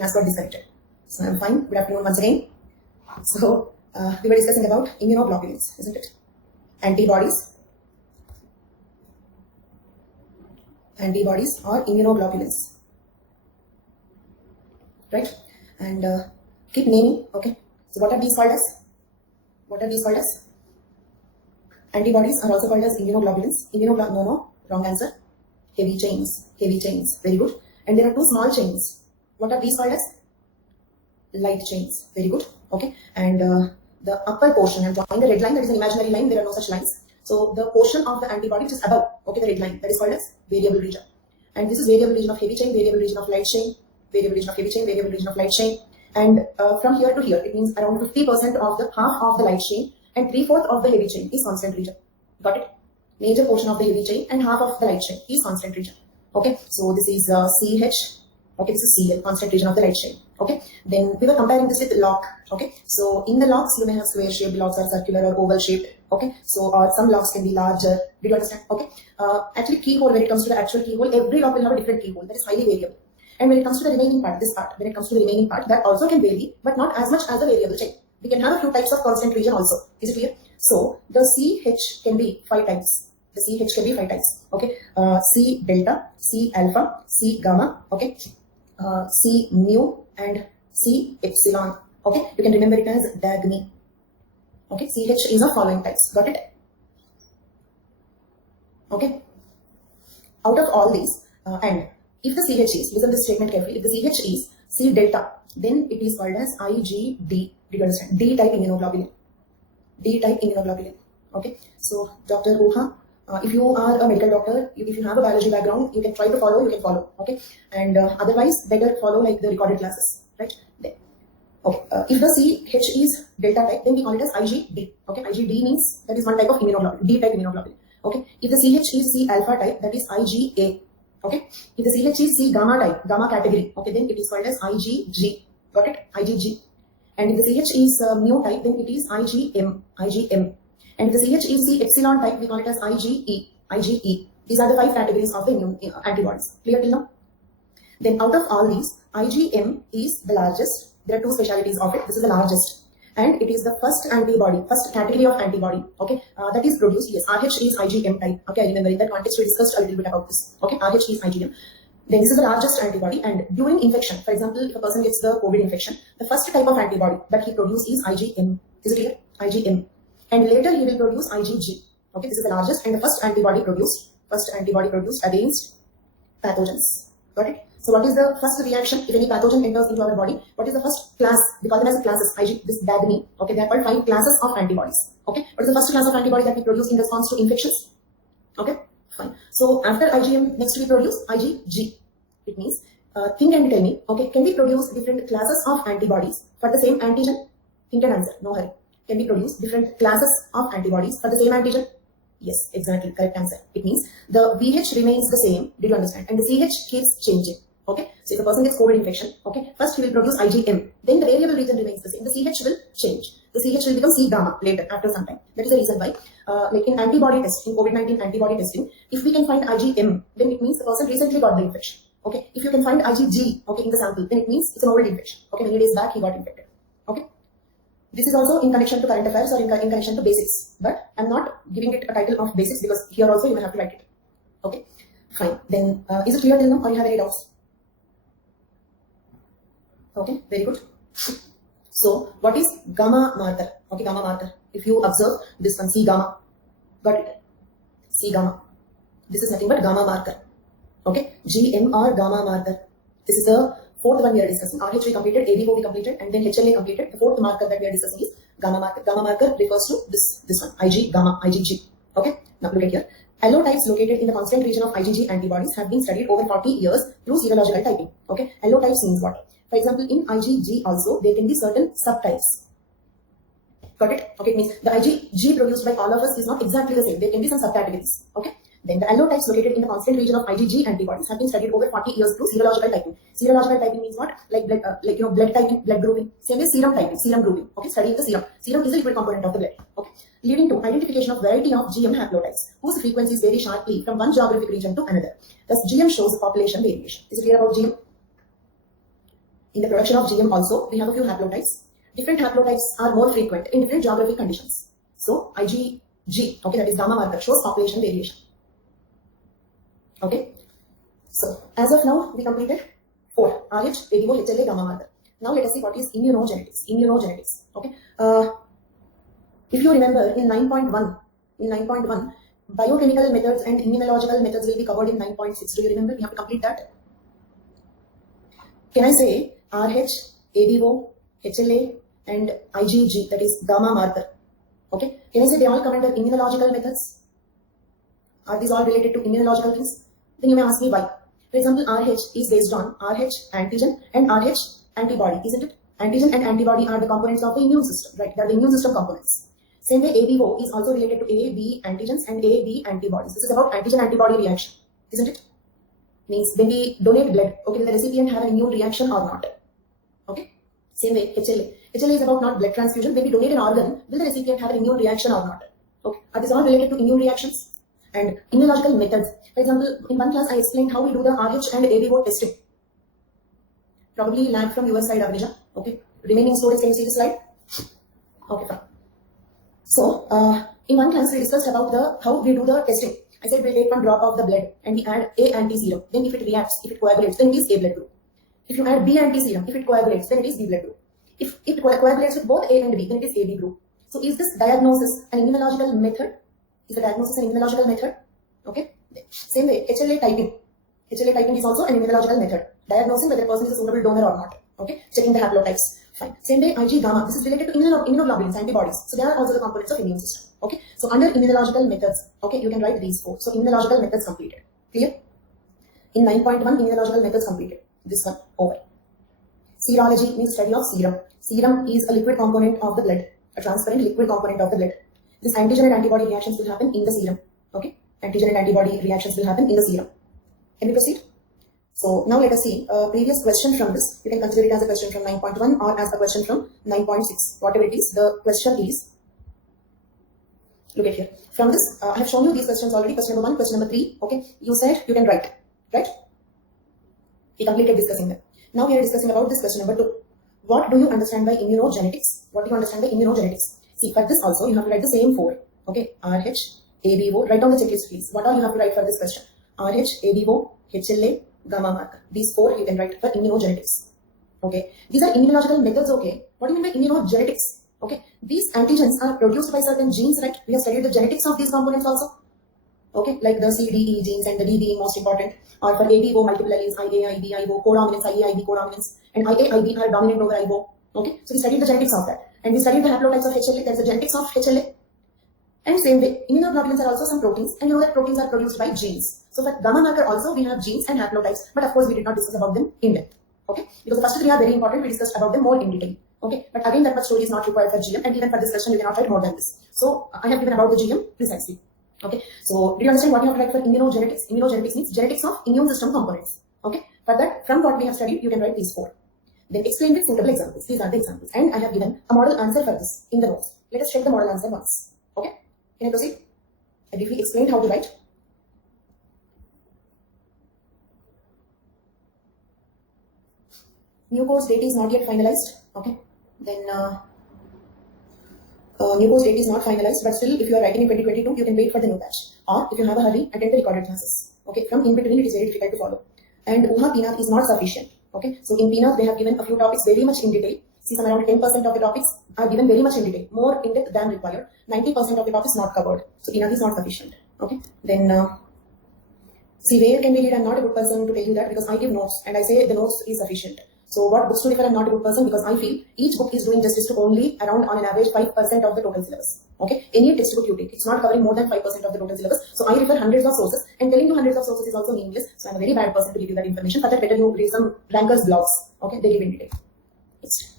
has got disconnected. So I'm fine. Good afternoon once again. So we were discussing about immunoglobulins, isn't it? Antibodies or immunoglobulins, right? And keep naming. Okay. So what are these called as? Antibodies are also called as immunoglobulins. No, wrong answer. Heavy chains. Very good. And there are two small chains. What are these called as? Light chains. Very good. Okay. And the upper portion, I'm drawing the red line, that is an imaginary line, there are no such lines. So the portion of the antibody which is above, okay, the red line, that is called as variable region. And this is variable region of heavy chain, variable region of light chain, variable region of heavy chain, variable region of light chain. And from here to here, it means around 50% of the half of the light chain and 3/4 of the heavy chain is constant region. Got it? Major portion of the heavy chain and half of the light chain is constant region. Okay, so this is CH. Okay, this is CL, constant region of the light chain. Okay, then we were comparing this with lock. Okay, so in the locks you may have square shaped locks or circular or oval shaped. Okay, so some locks can be larger. Did you understand? Okay, actually keyhole, when it comes to the actual keyhole, every lock will have a different keyhole. That is highly variable. And when it comes to the remaining part, this part, when it comes to the remaining part, that also can vary, but not as much as the variable chain. We can have a few types of constant region also. Is it clear? So the CH can be 5 types. The CH can be 5 types. Okay, C delta, C alpha, C gamma. Okay, C mu and C epsilon. Okay, you can remember it as DAGMI. Okay, CH is of following types. Got it? Okay. Out of all these, and if the CH is, listen to this statement carefully, if the CH is C delta, then it is called as IgD. Did you understand? D type immunoglobulin. Okay. So Dr. Uha, if you are a medical doctor, if you have a biology background, you can try to follow, you can follow. Okay. And otherwise, better follow like the recorded classes. Right? There. Okay. If the CH is delta type, then we call it as IgD. Okay. IgD means that is one type of immunoglobulin, D type immunoglobulin. Okay. If the CH is C alpha type, that is IgA. Okay. If the CH is C gamma type, gamma category, okay, then it is called as IgG. Got it? IgG. And if the CH is mu type, then it is IgM. And if the CH is C epsilon type, we call it as IgE. These are the 5 categories of the immune antibodies. Clear till now? Then out of all these, IgM is the largest. There are 2 specialties of it. This is the largest. And it is the first antibody, first category of antibody, okay, that is produced. Yes, RH is IgM type. Okay, I remember in that context we discussed a little bit about this. Okay, RH is IgM. Then this is the largest antibody, and during infection, for example, if a person gets the COVID infection, the first type of antibody that he produces is IgM. Is it clear? IgM. And later he will produce IgG. Okay, this is the largest and the first antibody produced against pathogens. Got it? So what is the first reaction if any pathogen enters into our body? What is the first class? We call them as classes. This DAGMI. Okay, they are called 5 classes of antibodies. Okay, what is the first class of antibody that we produce in response to infections? Okay, fine. So after IgM, next we produce IgG. It means, think and tell me, okay, can we produce different classes of antibodies for the same antigen? Think and answer, no hurry. Can we produce different classes of antibodies for the same antigen? Yes, exactly, correct answer. It means the VH remains the same, did you understand? And the CH keeps changing. Okay, so if a person gets COVID infection, okay, first he will produce IgM, then the variable region remains the same. The CH will change. The CH will become C gamma later, after some time. That is the reason why, like in antibody testing, COVID-19 antibody testing, if we can find IgM, then it means the person recently got the infection. Okay, if you can find IgG, okay, in the sample, then it means it's an old infection. Okay, many days back he got infected. Okay, this is also in connection to current affairs or in connection to basics, but I'm not giving it a title of basics because here also you may have to write it. Okay, fine. Then is it clear till now, or you have any doubts? Okay, very good. So what is gamma marker? Okay, gamma marker. If you observe this one, C gamma. Got it? C gamma. This is nothing but gamma marker. Okay, GM or gamma marker. This is the 4th one we are discussing. RH we completed, ABO we completed, and then HLA completed. The 4th marker that we are discussing is gamma marker. Gamma marker refers to this one, IG gamma, IgG. Okay, now look at here. Allotypes located in the constant region of IgG antibodies have been studied over 40 years through serological typing. Okay, allotypes means what? For example, in IgG also, there can be certain subtypes. Got it? Okay, it means the IgG produced by all of us is not exactly the same. There can be some subcategories. Okay. Then the allotypes located in the constant region of IgG antibodies have been studied over 40 years through serological typing. Serological typing means what? Like blood, blood typing, blood grouping. Same as serum typing, serum grouping. Okay, studying the serum. Serum is a liquid component of the blood. Okay, leading to identification of variety of GM haplotypes whose frequencies vary sharply from one geographic region to another. Thus, GM shows population variation. Is it clear about GM? In the production of GM also, we have a few haplotypes. Different haplotypes are more frequent in different geographic conditions. So IgG, okay, that is gamma marker, shows population variation. Okay. So as of now, we completed 4, RH, ADO, HLA, gamma marker. Now let us see what is immunogenetics. Immunogenetics. Okay. If you remember in 9.1, biochemical methods and immunological methods will be covered in 9.6. Do you remember? We have to complete that. Can I say RH, ADO, HLA and IgG, that is gamma marker? Okay. Can I say they all come under immunological methods? Are these all related to immunological things? Then you may ask me why. For example, RH is based on RH antigen and RH antibody, isn't it? Antigen and antibody are the components of the immune system, right? They are the immune system components. Same way, ABO is also related to A, B antigens and A, B antibodies. This is about antigen-antibody reaction, isn't it? Means when we donate blood, okay, will the recipient have an immune reaction or not? Okay. Same way, HLA. HLA is about not blood transfusion. When we donate an organ, will the recipient have an immune reaction or not? Okay. Are these all related to immune reactions? And immunological methods. For example, in one class I explained how we do the RH and ABO testing. Probably lab from your side, Avrija. Okay. Remaining students, can you see the slide? Okay, fine. So, in one class we discussed about how we do the testing. I said we'll take one drop of the blood and we add A anti-serum. Then if it reacts, if it coagulates, then it is A blood group. If you add B anti-serum, if it coagulates, then it is B blood group. If it coagulates with both A and B, then it is AB group. So is this diagnosis an immunological method? Is the diagnosis an immunological method? Okay. Same way, HLA typing. HLA typing is also an immunological method. Diagnosing whether a person is a suitable donor or not. Okay. Checking the haplotypes. Fine. Same way, Ig gamma. This is related to immunoglobulins, antibodies. So they are also the components of immune system. Okay. So under immunological methods, okay, you can write these 4. So immunological methods completed. Clear? In 9.1, immunological methods completed. This one over. Serology means study of serum. Serum is a liquid component of the blood, a transparent liquid component of the blood. This antigen and antibody reactions will happen in the serum. Okay. Antigen and antibody reactions will happen in the serum. Can we proceed? So now let us see a previous question from this. You can consider it as a question from 9.1 or as a question from 9.6. Whatever it is, the question is, look at here. From this, I have shown you these questions already. Question number 1, question number 3. Okay. You said you can write, right? We completed discussing them. Now we are discussing about this question number 2. What do you understand by immunogenetics? What do you understand by immunogenetics? See, for this also, you have to write the same 4. Okay. RH, ABO. Write down the checklist, please. What all you have to write for this question? RH, ABO, HLA, gamma marker. These 4 you can write for immunogenetics. Okay. These are immunological methods, okay. What do you mean by immunogenetics? Okay. These antigens are produced by certain genes, right? We have studied the genetics of these components also. Okay. Like the CDE genes and the D being most important. Or for ABO, multiple alleles, IA, IB, IBO, codominance, IA, IB, codominance. And IA, IB are dominant over IBO. Okay. So we studied the genetics of that. And we studied the haplotypes of HLA. That's the genetics of HLA. And same way, immunoglobulins are also some proteins. And you know that proteins are produced by genes. So for gamma marker also, we have genes and haplotypes. But of course, we did not discuss about them in depth. Okay. Because the first 3 are very important. We discussed about them more in detail. Okay. But again, that much story is not required for GM. And even for this question, you cannot write more than this. So I have given about the GM precisely. Okay. So did you understand what you have to write for immunogenetics? Immunogenetics means genetics of immune system components. Okay. For that, from what we have studied, you can write these 4. Then explain with suitable examples. These are the examples. And I have given a model answer for this in the notes. Let us check the model answer once. Okay. Can I proceed? I briefly explained how to write. New course date is not yet finalized. Okay. Then new course date is not finalized, but still, if you are writing in 2022, you can wait for the new batch. Or if you have a hurry, attend the recorded classes. Okay. From in between, it is very difficult to follow. And UHA PNAT is not sufficient. Okay. So in PNAT, they have given a few topics very much in detail. See, some around 10% of the topics are given very much in detail, more in depth than required. 90% of the topics not covered. So PNAT is not sufficient. Okay. Then see, where can we read? I'm not a good person to tell you that because I give notes and I say the notes is sufficient. So what books to refer? I'm not a good person because I feel each book is doing justice to only around on an average 5% of the total syllabus. Okay. Any textbook you take, it's not covering more than 5% of the total syllabus. So I refer hundreds of sources, and telling you hundreds of sources is also meaningless. So I'm a very bad person to give you that information. For that, better you read some rankers blogs. Okay. They give in detail. Next.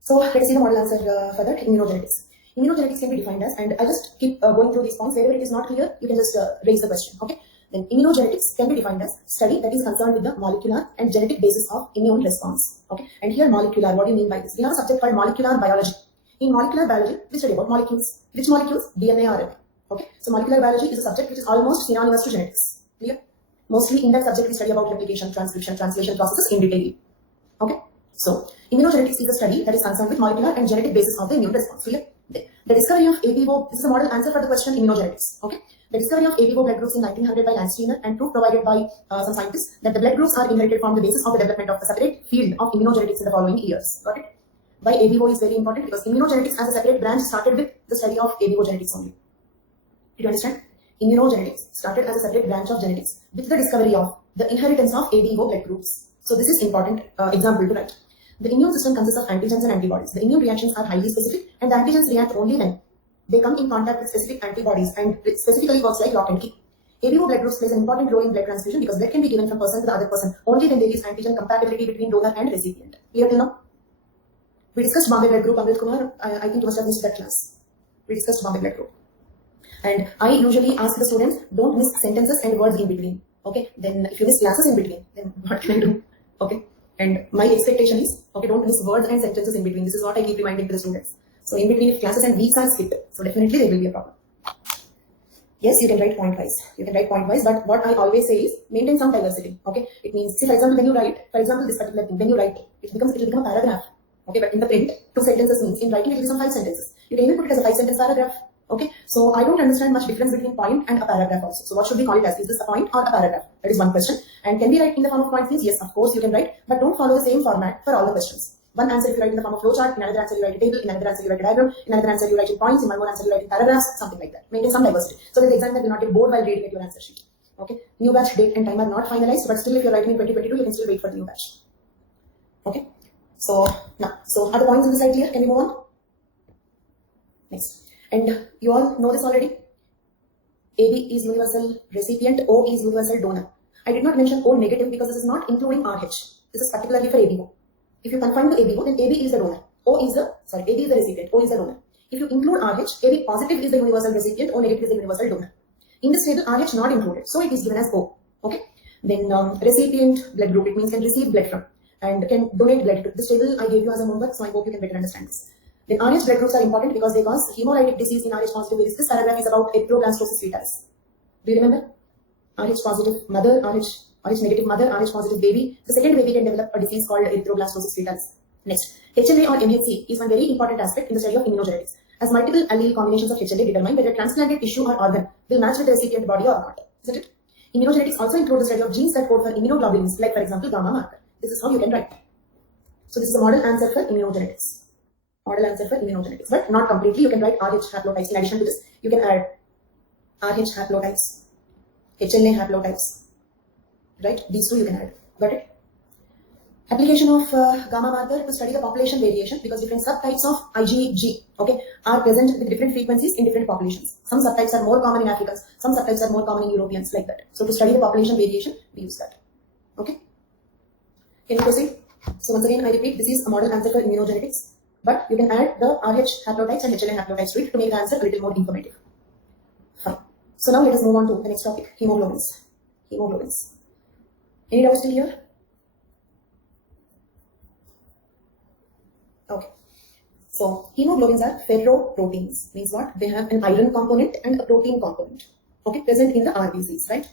So let us see the model answer for that. Immunogenetics. Immunogenetics can be defined as, and I'll just keep going through these points. Wherever it is not clear, you can just raise the question. Okay. Then immunogenetics can be defined as study that is concerned with the molecular and genetic basis of immune response. Okay. And here molecular, what do you mean by this? We have a subject called molecular biology. In molecular biology, we study about molecules. Which molecules? DNA, RNA. Okay. So molecular biology is a subject which is almost synonymous to genetics. Clear? Mostly in that subject we study about replication, transcription, translation processes in detail. Okay. So immunogenetics is a study that is concerned with molecular and genetic basis of the immune response. Clear? The discovery of ABO, this is a model answer for the question immunogenetics. Okay. The discovery of ABO blood groups in 1900 by Landsteiner and proof provided by some scientists that the blood groups are inherited from the basis of the development of a separate field of immunogenetics in the following years. Got it? Why ABO is very important? Because immunogenetics as a separate branch started with the study of ABO genetics only. Did you understand? Immunogenetics started as a separate branch of genetics with the discovery of the inheritance of ABO blood groups. So this is important example to write. The immune system consists of antigens and antibodies. The immune reactions are highly specific and the antigens react only when they come in contact with specific antibodies and it specifically works like lock and key. ABO blood groups plays an important role in blood transfusion because blood can be given from person to the other person only when there is antigen compatibility between donor and recipient. Clear till now? We discussed Bombay blood group, Amrit Kumar. I think you must have missed that class. We discussed Bombay blood group. And I usually ask the students, don't miss sentences and words in between. Okay, then if you miss classes in between, then what can I do? Okay, and my expectation is, okay, don't miss words and sentences in between. This is what I keep reminding to the students. So in between, if classes and weeks are skipped, so definitely there will be a problem. Yes, you can write point wise. You can write point wise, but what I always say is maintain some diversity. Okay, it means, see, for example, when you write, for example, this particular thing, when you write, it will become a paragraph. Okay, but in the print, 2 sentences means in writing it will become 5 sentences. You can even put it as a 5-sentence paragraph. Okay, so I don't understand much difference between point and a paragraph also. So what should we call it as? Is this a point or a paragraph? That is one question. And can we write in the form of points? Means yes, of course you can write, but don't follow the same format for all the questions. One answer if you write in the form of flowchart, in another answer you write a table, in another answer you write a diagram, in another answer you write in points, in one more answer you write in paragraphs, something like that. Maintain some diversity. So that the examiner will not get bored while reading at your answer sheet. Okay, new batch date and time are not finalized, but still if you're writing in 2022, you can still wait for the new batch. Okay, so now, so are the points in the slide clear? Can we move on? Next. And you all know this already. AB is universal recipient, O is universal donor. I did not mention O negative because this is not including RH. This is particularly for ABO. If you confine to ABO, then AB is the donor. AB is the recipient, O is the donor. If you include RH, AB positive is the universal recipient, O negative is the universal donor. In this table, RH not included, so it is given as O. Okay. Then recipient blood group, it means can receive blood from and can donate blood to. This table I gave you as a homework, so I hope you can better understand this. Then RH blood groups are important because they cause hemolytic disease in RH positive babies. This paragraph is about erythroblastosis fetalis. Do you remember? RH positive mother, RH negative mother, RH positive baby. The second baby can develop a disease called erythroblastosis fetalis. Next, HLA or MHC is one very important aspect in the study of immunogenetics, as multiple allele combinations of HLA determine whether transplanted tissue or organ will match with the recipient body or not. Isn't it? Immunogenetics also includes the study of genes that code for immunoglobulins, like for example gamma marker. This is how you can write. So this is a model answer for immunogenetics. Model answer for immunogenetics, but not completely. You can write RH haplotypes. In addition to this, you can add RH haplotypes, HLA haplotypes, right? These two you can add. Got it? Application of gamma marker to study the population variation because different subtypes of IgG, okay, are present with different frequencies in different populations. Some subtypes are more common in Africans, some subtypes are more common in Europeans, like that. So to study the population variation, we use that. Okay? Can you proceed? So once again, I repeat, this is a model answer for immunogenetics. But you can add the RH haplotypes and HLA haplotypes to it to make the answer a little more informative. Fine. So now let us move on to the next topic, hemoglobins. Hemoglobins. Any doubts still here? Okay. So hemoglobins are ferroproteins. Means what? They have an iron component and a protein component. Okay, present in the RBCs, right?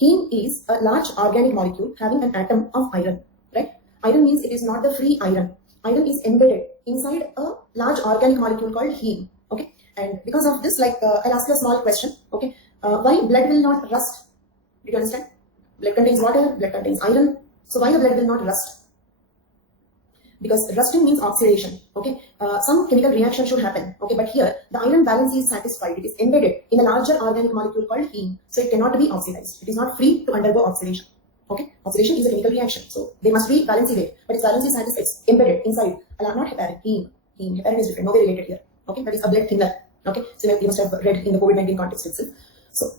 Heme is a large organic molecule having an atom of iron, right? Iron means it is not the free iron. Iron is embedded inside a large organic molecule called heme. Okay, and because of this, like I'll ask you a small question. Okay, why blood will not rust? Do you understand? Blood contains water, blood contains iron. So why the blood will not rust? Because rusting means oxidation. Okay, some chemical reaction should happen. Okay, but here the iron balance is satisfied. It is embedded in a larger organic molecule called heme, so it cannot be oxidized. It is not free to undergo oxidation. Okay, oxidation is a chemical reaction, so there must be valency there, but its valency is it's embedded inside. Not heparin, heme. Heparin is different, nowhere related here. Okay, that is a blood thinner. Okay, so you must have read in the COVID-19 context itself. So,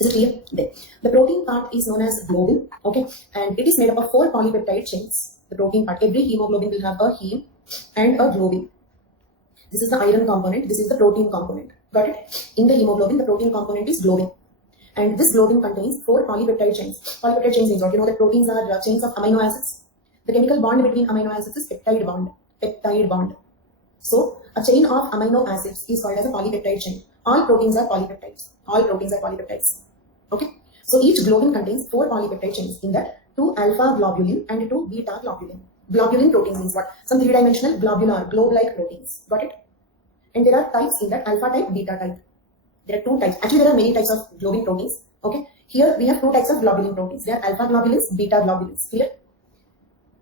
is it clear? There. The protein part is known as globin. Okay, and it is made up of 4 polypeptide chains. The protein part, every hemoglobin will have a heme and a globin. This is the iron component. This is the protein component. Got it? In the hemoglobin, the protein component is globin. And this globin contains 4 polypeptide chains. Polypeptide chains means what? You know that proteins are chains of amino acids. The chemical bond between amino acids is peptide bond. Peptide bond. So, a chain of amino acids is called as a polypeptide chain. All proteins are polypeptides. All proteins are polypeptides. Okay? So, each globin contains 4 polypeptide chains. In that, 2 alpha globulin and 2 beta globulin. Globulin proteins means what? Some three-dimensional globular, globe-like proteins. Got it? And there are types in that, alpha type, beta type. There are two types. Actually, there are many types of globin proteins. Okay. Here we have two types of globulin proteins. They are alpha globulins, beta globulins. Clear?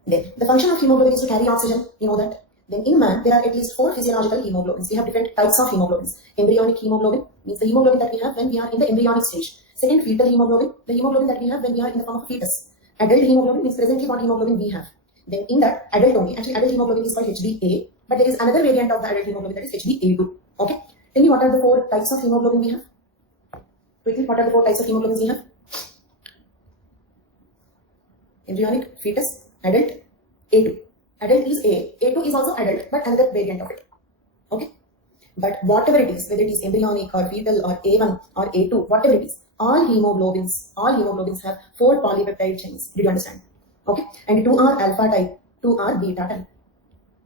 Then the function of hemoglobin is to carry oxygen. You know that. Then in man, there are at least 4 physiological hemoglobins. We have different types of hemoglobins. Embryonic hemoglobin means the hemoglobin that we have when we are in the embryonic stage. Second, fetal hemoglobin, the hemoglobin that we have when we are in the form of fetus. Adult hemoglobin means presently what hemoglobin we have. Then in that, adult only. Actually, adult hemoglobin is called HbA, but there is another variant of the adult hemoglobin that is HbA2. Okay. Tell me what are the 4 types of hemoglobin we have? Quickly, what are the 4 types of hemoglobins we have? Embryonic, fetus, adult, A2. Adult is A. A2 is also adult, but another variant of it. Okay. But whatever it is, whether it is embryonic or fetal or A1 or A2, whatever it is, all hemoglobins have 4 polypeptide chains. Did you understand? Okay. And 2 are alpha type, 2 are beta type.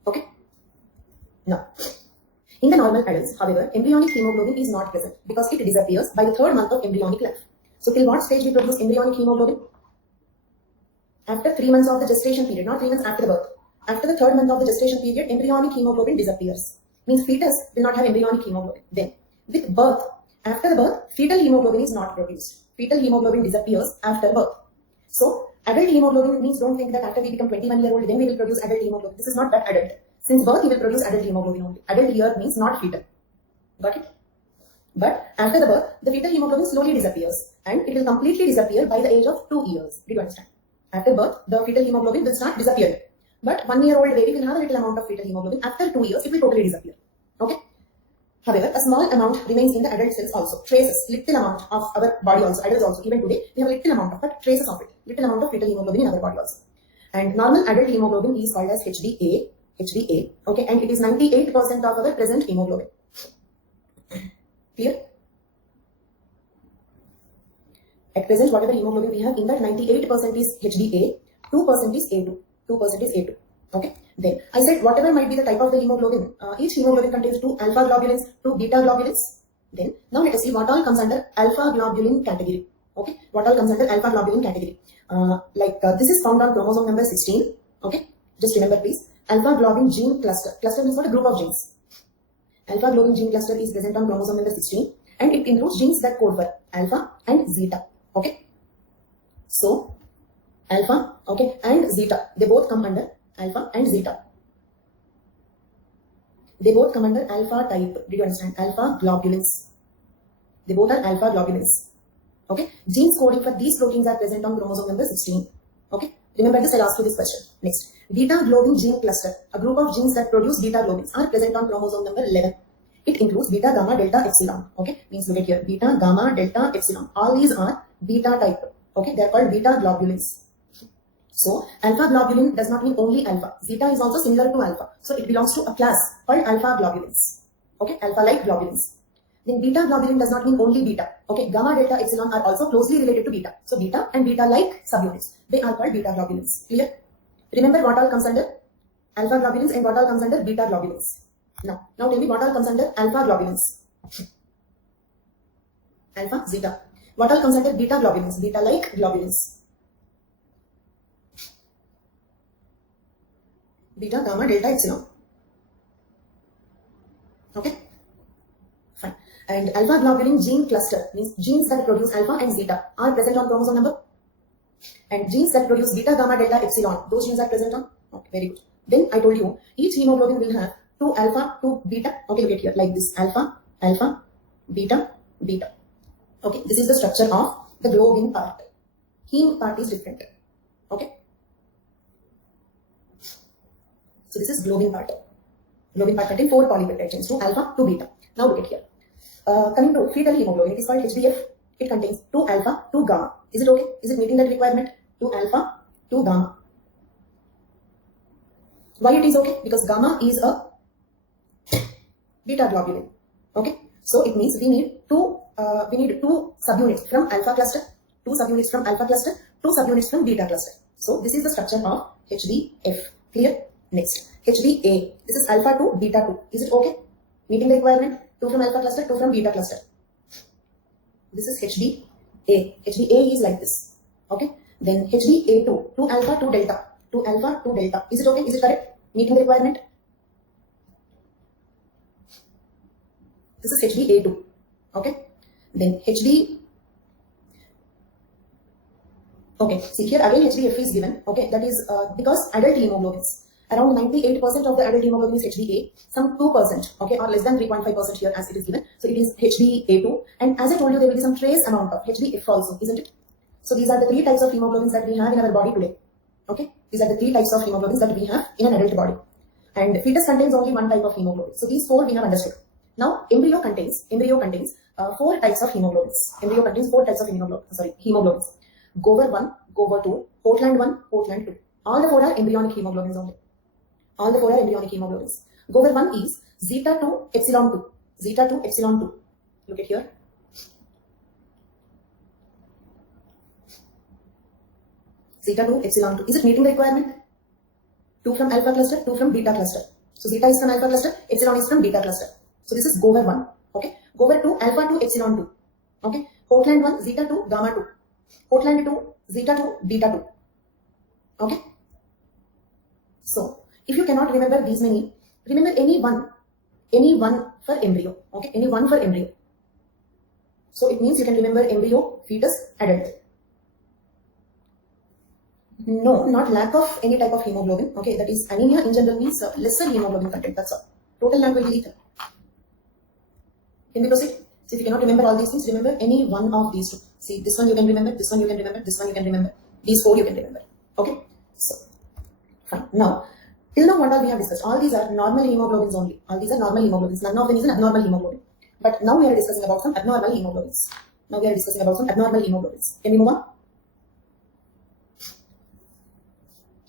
Okay. Now, in the normal adults, however, embryonic hemoglobin is not present because it disappears by the 3rd month of embryonic life. So, till what stage we produce embryonic hemoglobin? After 3 months of the gestation period, not 3 months after the birth. After the 3rd month of the gestation period, embryonic hemoglobin disappears. Means fetus will not have embryonic hemoglobin. Then, with birth, after the birth, fetal hemoglobin is not produced. Fetal hemoglobin disappears after birth. So, adult hemoglobin means don't think that after we become 21-year-old, then we will produce adult hemoglobin. This is not that adult. Since birth, we will produce adult hemoglobin only. Adult here means not fetal. Got it? But after the birth, the fetal hemoglobin slowly disappears and it will completely disappear by the age of 2 years. Did you understand? After birth, the fetal hemoglobin will start disappearing. But 1-year-old baby will have a little amount of fetal hemoglobin. After 2 years, it will totally disappear. Okay? However, a small amount remains in the adult cells also. Traces, little amount of our body also. Adults also, even today, we have a little amount of, but traces of it. Little amount of fetal hemoglobin in our body also. And normal adult hemoglobin is called as HbA. Okay? And it is 98% of our present hemoglobin. Clear? At present, whatever hemoglobin we have, in that 98% is HbA, 2% is A2. 2% is A2. Okay. Then I said whatever might be the type of the hemoglobin, each hemoglobin contains 2 alpha globulins, 2 beta globulins. Then now let us see what all comes under alpha globulin category. Okay. What all comes under alpha globulin category? This is found on chromosome number 16. Okay. Just remember please. Alpha globin gene cluster. Cluster means what? A group of genes. Alpha globin gene cluster is present on chromosome number 16 and it includes genes that code for alpha and zeta. Okay. So alpha, okay, and zeta, they both come under alpha and zeta. They both come under alpha type. Did you understand? Alpha globulins. They both are alpha globulins. Okay. Genes coding for these proteins are present on chromosome number 16. Okay. Remember this, I'll ask you this question. Next. Beta globin gene cluster. A group of genes that produce beta globins are present on chromosome number 11. It includes beta, gamma, delta, epsilon. Okay. Means look at here. Beta, gamma, delta, epsilon. All these are beta type. Okay. They are called beta globulins. So, alpha globulin does not mean only alpha. Zeta is also similar to alpha. So, it belongs to a class called alpha globulins. Okay, alpha-like globulins. Then beta globulin does not mean only beta. Okay, gamma, delta, epsilon are also closely related to beta. So, beta and beta-like subunits. They are called beta globulins. Clear? Remember what all comes under alpha globulins and what all comes under beta globulins. Now tell me what all comes under alpha globulins. Alpha, zeta. What all comes under beta globulins? Beta-like globulins. Beta, gamma, delta, epsilon. Okay, fine. And alpha globulin gene cluster means genes that produce alpha and zeta are present on chromosome number. And genes that produce beta, gamma, delta, epsilon, those genes are present on. Okay, very good. Then I told you each hemoglobin will have 2 alpha, 2 beta. Okay, look at here like this: alpha, alpha, beta, beta. Okay, this is the structure of the globin part. Heme part is different. Okay. So this is globin part. Globin part contains 4 polypeptide chains, 2 alpha, 2 beta. Now look at here. Coming to fetal hemoglobin, it is called HbF. It contains 2 alpha, 2 gamma. Is it okay? Is it meeting that requirement? 2 alpha, 2 gamma. Why it is okay? Because gamma is a beta globulin. Okay. So it means we need two subunits from alpha cluster, 2 subunits from alpha cluster, 2 subunits from beta cluster. So this is the structure of HbF. Clear? Next, HbA. This is alpha 2, beta 2. Is it okay? Meeting the requirement? 2 from alpha cluster, 2 from beta cluster. This is HbA. HbA is like this. Okay. Then HbA2, 2 alpha, 2 delta. to alpha to delta. Is it okay? Is it correct? Meeting the requirement? This is HbA2. Okay. Then HB. Okay. See here again HbF is given. Okay. That is because adult hemoglobins. Around 98% of the adult hemoglobin is HbA, some 2%, okay, or less than 3.5% here as it is given. So it is HbA2. And as I told you, there will be some trace amount of HbF also, isn't it? So these are the 3 types of hemoglobins that we have in our body today. Okay, these are the 3 types of hemoglobins that we have in an adult body. And fetus contains only 1 type of hemoglobin. So these 4 we have understood. Now embryo contains 4 types of hemoglobins. Embryo contains 4 types of hemoglobins. Gover 1, Gover 2, Portland 1, Portland 2. All the 4 are embryonic hemoglobins only. All the 4 are embryonic hemoglobins. Gover 1 is zeta 2, epsilon 2. Zeta 2, epsilon 2. Look at here. Zeta 2, epsilon 2. Is it meeting the requirement? 2 from alpha cluster, 2 from beta cluster. So zeta is from alpha cluster, epsilon is from beta cluster. So this is Gover 1. Okay. Gover 2, alpha 2, epsilon 2. Okay. Portland 1, zeta 2, gamma 2. Portland 2, zeta 2, beta 2. Okay. So if you cannot remember these many, remember any one for embryo. Okay, any one for embryo. So it means you can remember embryo, fetus, adult. No, not lack of any type of hemoglobin. Okay, that is anemia in general means lesser hemoglobin content. That's all. Total NAC will be lethal. Can we proceed? So if you cannot remember all these things, remember any one of these 2. See, this one you can remember, this one you can remember, this one you can remember. These 4 you can remember. Okay. So fine. Now. Till now, what all we have discussed? All these are normal hemoglobins only. All these are normal hemoglobins. None of them is an abnormal hemoglobin. But now we are discussing about some abnormal hemoglobins. Can we move on?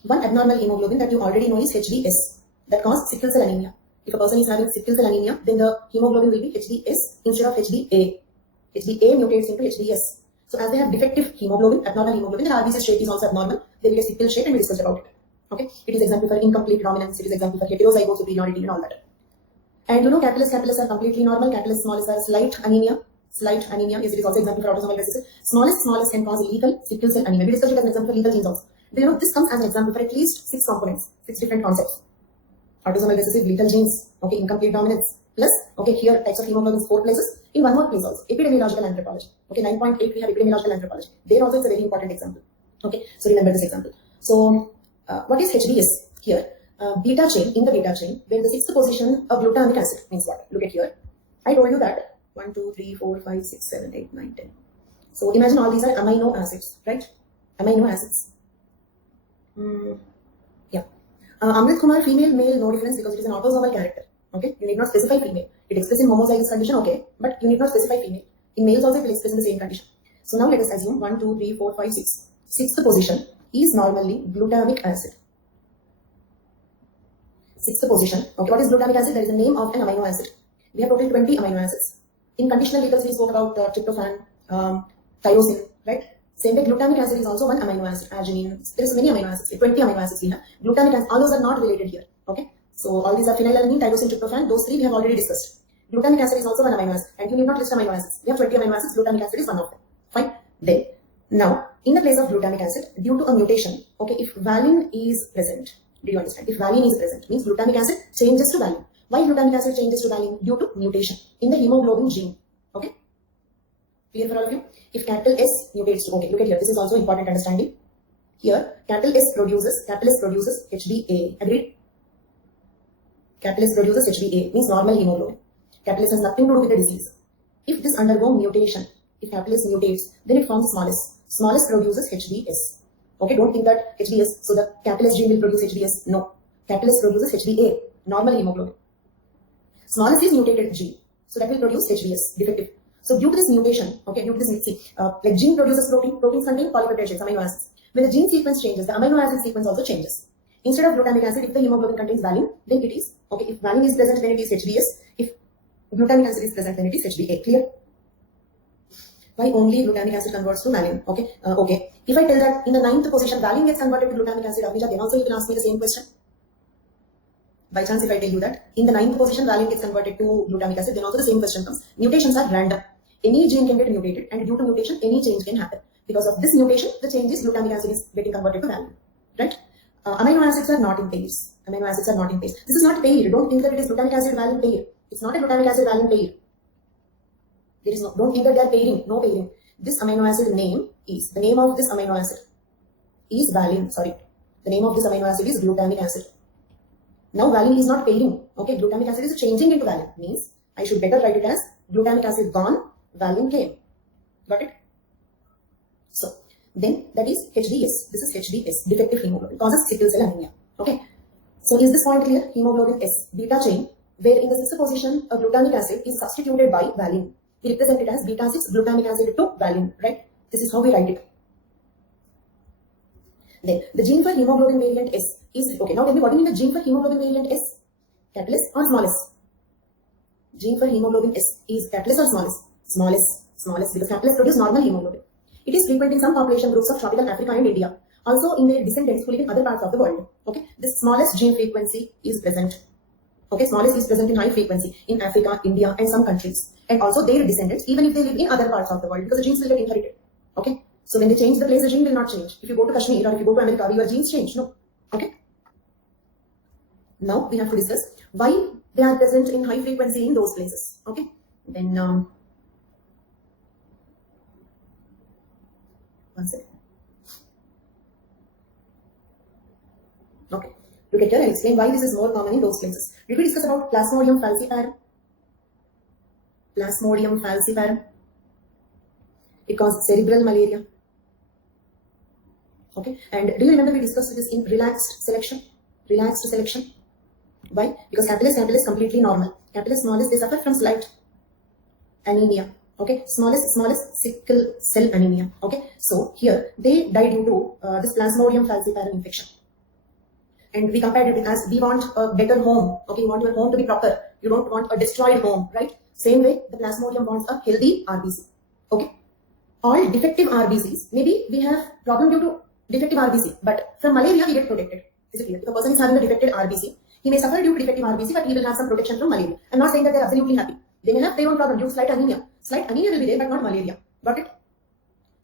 One abnormal hemoglobin that you already know is HbS. That causes sickle cell anemia. If a person is having sickle cell anemia, then the hemoglobin will be HbS instead of HbA. HbA mutates into HbS. So as they have defective hemoglobin, abnormal hemoglobin, their RBC shape is also abnormal. They will get sickle shape and we discussed about it. Okay, it is example for incomplete dominance, it is example for heterozygote superiority and all that. And you know, capillus are completely normal, capillus smallest are slight anemia, yes, it is also example for autosomal recessive. Smallest can cause lethal sickle cell anemia. We discussed it as an example for lethal genes also. Do you know, this comes as an example for at least 6 components, 6 different concepts. Autosomal recessive, lethal genes, okay, incomplete dominance, plus, okay, here types of hemoglobins 4 places, in one more place also, epidemiological anthropology. Okay, 9.8 we have epidemiological anthropology. There also is a very important example. Okay, so remember this example. So, what is HbS here? Beta chain, in the beta chain, where the 6th position of glutamic acid means what? Look at here. I told you that 1, 2, 3, 4, 5, 6, 7, 8, 9, 10. So imagine all these are amino acids, right? Amino acids. Yeah. Amrit Kumar, female, male, no difference because it is an autosomal character. Okay, you need not specify female. It expresses in homozygous condition, okay, but you need not specify female. In males also it will express in the same condition. So now let us assume 1, 2, 3, 4, 5, 6. 6th position is normally glutamic acid. 6th position. Okay, what is glutamic acid? That is the name of an amino acid. We have total 20 amino acids. In conditional lethals, we spoke about tryptophan, tyrosine, right? Same way, glutamic acid is also one amino acid. Arginine. There is many amino acids. 20 amino acids we have. Glutamic acid, all those are not related here. Okay, so all these are phenylalanine, tyrosine, tryptophan. Those 3 we have already discussed. Glutamic acid is also one amino acid, and you need not list amino acids. We have 20 amino acids. Glutamic acid is one of them. Fine. Then, now, in the place of glutamic acid, due to a mutation, okay, if valine is present, do you understand? If valine is present, means glutamic acid changes to valine. Why glutamic acid changes to valine? Due to mutation in the hemoglobin gene. Okay, clear for all of you? If capital S mutates to, okay, look at here. This is also important understanding. Here, capital S produces HbA. Agreed? Capital S produces HbA, means normal hemoglobin. Capital S has nothing to do with the disease. If this undergo mutation, if capital S mutates, then it forms smallest. Smallest produces HbS. Okay, don't think that HbS, so the capital S gene will produce HbS. No, capital S produces HbA, normal hemoglobin. Smallest is mutated gene, so that will produce HbS, defective. So due to this mutation, okay, due to this, like gene produces protein, proteins contain polypeptide chains, amino acids. When the gene sequence changes, the amino acid sequence also changes. Instead of glutamic acid, if the hemoglobin contains valine, then it is, okay, if valine is present, then it is HbS. If glutamic acid is present, then it is HbA. Clear? Why only glutamic acid converts to valine? Okay, okay. If I tell that in the 9th position, valine gets converted to glutamic acid, Avnija, then also you can ask me the same question. By chance, if I tell you that in the 9th position, valine gets converted to glutamic acid, then also the same question comes. Mutations are random. Any gene can get mutated, and due to mutation, any change can happen. Because of this mutation, the change is glutamic acid is getting converted to valine. Right? Amino acids are not in pairs. Amino acids are not in pairs. This is not pair. Don't think that it is glutamic acid valent pair. It's not a glutamic acid valent pair. There is no. Don't think that they are pairing. No pairing. This amino acid name is the name of this amino acid is valine. Sorry, the name of this amino acid is glutamic acid. Now valine is not pairing. Okay, glutamic acid is changing into valine. Means I should better write it as glutamic acid gone, valine came. Got it? So then that is HDS. This is HDS, defective hemoglobin, causes sickle cell anemia. Okay. So is this point clear? Hemoglobin S, beta chain, where in the sixth position a glutamic acid is substituted by valine. We represent it as beta 6 glutamic acid to valine, right? This is how we write it. Then the gene for hemoglobin variant S is, okay, now tell me what do you mean the gene for hemoglobin variant S? Capital S or small s? Gene for hemoglobin S is capital S or small s? Small s, because capital S produces normal hemoglobin. It is frequent in some population groups of tropical Africa and India. Also in their descendants who live in other parts of the world. Okay, this smallest gene frequency is present. Okay, smallest is present in high frequency in Africa, India and some countries. And also their descendants, even if they live in other parts of the world, because the genes will get inherited. Okay, so when they change the place, the gene will not change. If you go to Kashmir or if you go to America, your genes change. No. Okay. Now we have to discuss why they are present in high frequency in those places. Okay. Then one second. Okay. Look at here and explain why this is more common in those places. Did we discuss about Plasmodium falciparum? Plasmodium falciparum. It causes cerebral malaria. Okay. And do you remember we discussed this in relaxed selection? Relaxed selection. Why? Because capital S completely normal. Capital S, smallest, they suffer from slight anemia. Okay. Smallest sickle cell anemia. Okay. So here they die due to this Plasmodium falciparum infection. And we compared it with as we want a better home. Okay. You want your home to be proper. You don't want a destroyed home, right? Same way, the Plasmodium wants a healthy RBC. Okay. All defective RBCs, maybe we have problem due to defective RBC, but from malaria we get protected. Is it clear? If a person is having a defective RBC, he may suffer due to defective RBC, but he will have some protection from malaria. I'm not saying that they're absolutely happy. They may have their own problem due to slight anemia. Slight anemia will be there, but not malaria. Got it?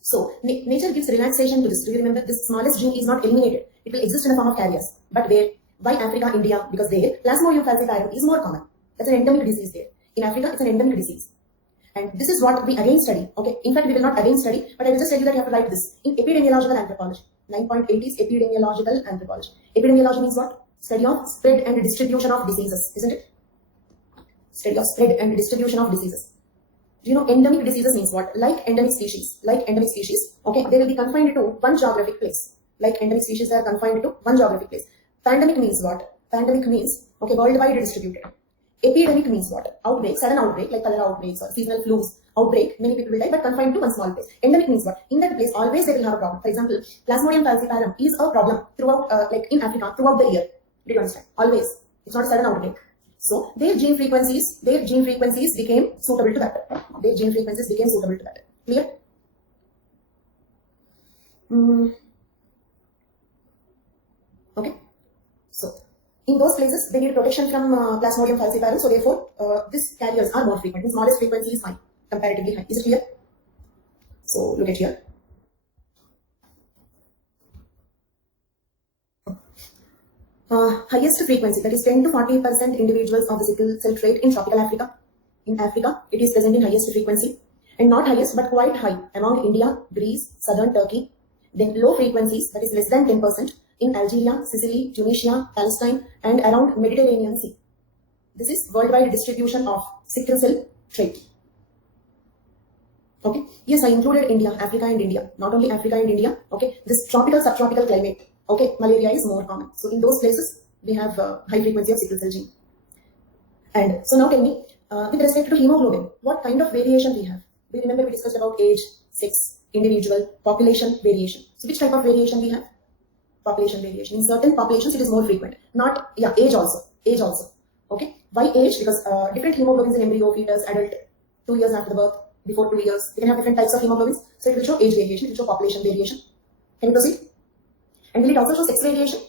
So, nature gives relaxation to this. Do you remember this smallest gene is not eliminated? It will exist in the form of carriers. But where? Why Africa, India? Because there, Plasmodium falciparum is more common. That's an endemic disease there. In Africa, it's an endemic disease. And this is what we again study. Okay. In fact, we will not again study, but I will just tell you that you have to write this in epidemiological anthropology. 9.8 is epidemiological anthropology. Epidemiology means what? Study of spread and distribution of diseases, isn't it? Study of spread and distribution of diseases. Do you know endemic diseases means what? Like endemic species. Okay, they will be confined to one geographic place. Like endemic species, they are confined to one geographic place. Pandemic means what? Pandemic means, okay, worldwide distributed. Epidemic means what? Outbreak, sudden outbreak, like cholera outbreaks or seasonal flus. Outbreak, many people will die, but confined to one small place. Endemic means what? In that place, always they will have a problem. For example, Plasmodium falciparum is a problem throughout, like in Africa, throughout the year. Did you understand? Always. It's not a sudden outbreak. So their gene frequencies became suitable to that. Their gene frequencies became suitable to that. Clear? Okay. So in those places, they need protection from Plasmodium falciparum. So therefore, these carriers are more frequent. The smallest frequency is high, comparatively high. Is it clear? So look at here. Highest frequency, that is 10 to 40% individuals of the sickle cell trait in tropical Africa. In Africa, it is present in highest frequency. And not highest, but quite high among India, Greece, southern Turkey. Then low frequencies, that is less than 10%. In Algeria, Sicily, Tunisia, Palestine, and around Mediterranean Sea. This is worldwide distribution of sickle cell trait. Okay. Yes, I included India, Africa and India. Not only Africa and India. Okay. This tropical, subtropical climate. Okay. Malaria is more common. So in those places, we have high frequency of sickle cell gene. And so now tell me, with respect to hemoglobin, what kind of variation we have? Do you remember we discussed about age, sex, individual, population variation. So which type of variation we have? Population variation. In certain populations, it is more frequent. Not, yeah, age also. Okay. Why age? Because different hemoglobins in embryo, fetus, adult, 2 years after the birth, before 2 years, they can have different types of hemoglobins. So it will show age variation, it will show population variation. Can you proceed? And will it also show sex variation?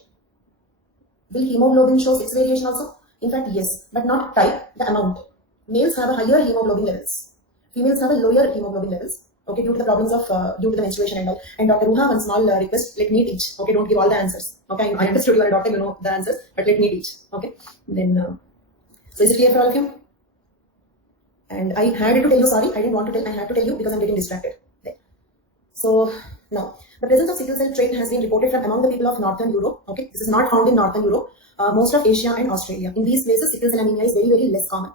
Will hemoglobin show sex variation also? In fact, yes, but not type, the amount. Males have a higher hemoglobin levels. Females have a lower hemoglobin levels. Okay, due to the problems of due to the menstruation and all. And Dr. Ruha, one small request, let me teach. Okay, don't give all the answers. Okay, I understood you are a doctor, you know the answers, but let me teach. Okay, then so is it clear for all of you? And I had to tell you, sorry, I didn't want to tell, I had to tell you because I'm getting distracted. There. So now, the presence of sickle cell trait has been reported from among the people of Northern Europe. Okay, this is not found in Northern Europe, most of Asia and Australia. In these places, sickle cell anemia is very, very less common.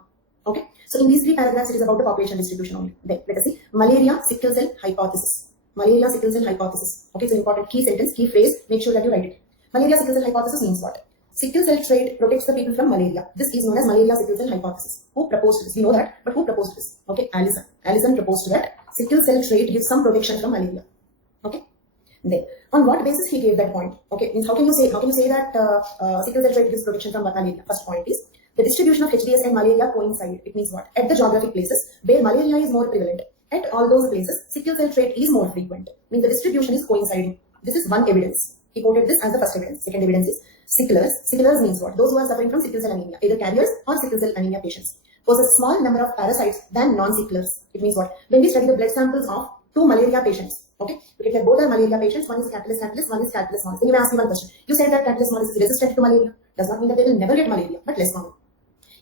Okay, so in these 3 paragraphs, it is about the population distribution only. Then let us see malaria sickle cell hypothesis. Malaria sickle cell hypothesis. Okay, it's an important key sentence, key phrase. Make sure that you write it. Malaria sickle cell hypothesis means what? Sickle cell trait protects the people from malaria. This is known as malaria sickle cell hypothesis. Who proposed this? We know that, but who proposed this? Okay, Allison. Allison proposed that sickle cell trait gives some protection from malaria. Okay. Then, on what basis he gave that point? Okay, means how can you say that sickle cell trait gives protection from malaria? First point is the distribution of HBS and malaria coincide. It means what? At the geographic places where malaria is more prevalent, at all those places, sickle cell trait is more frequent. Means the distribution is coinciding. This is one evidence. He quoted this as the first evidence. Second evidence is sicklers. Sicklers means what? Those who are suffering from sickle cell anemia, either carriers or sickle cell anemia patients, possess a small number of parasites than non-sicklers. It means what? When we study the blood samples of 2 malaria patients, okay, we can both are malaria patients. One is Catalyst, one is Catalyst mollis. Then you may ask me one question. You said that Catalyst mollis is resistant to malaria. Does not mean that they will never get malaria, but less common.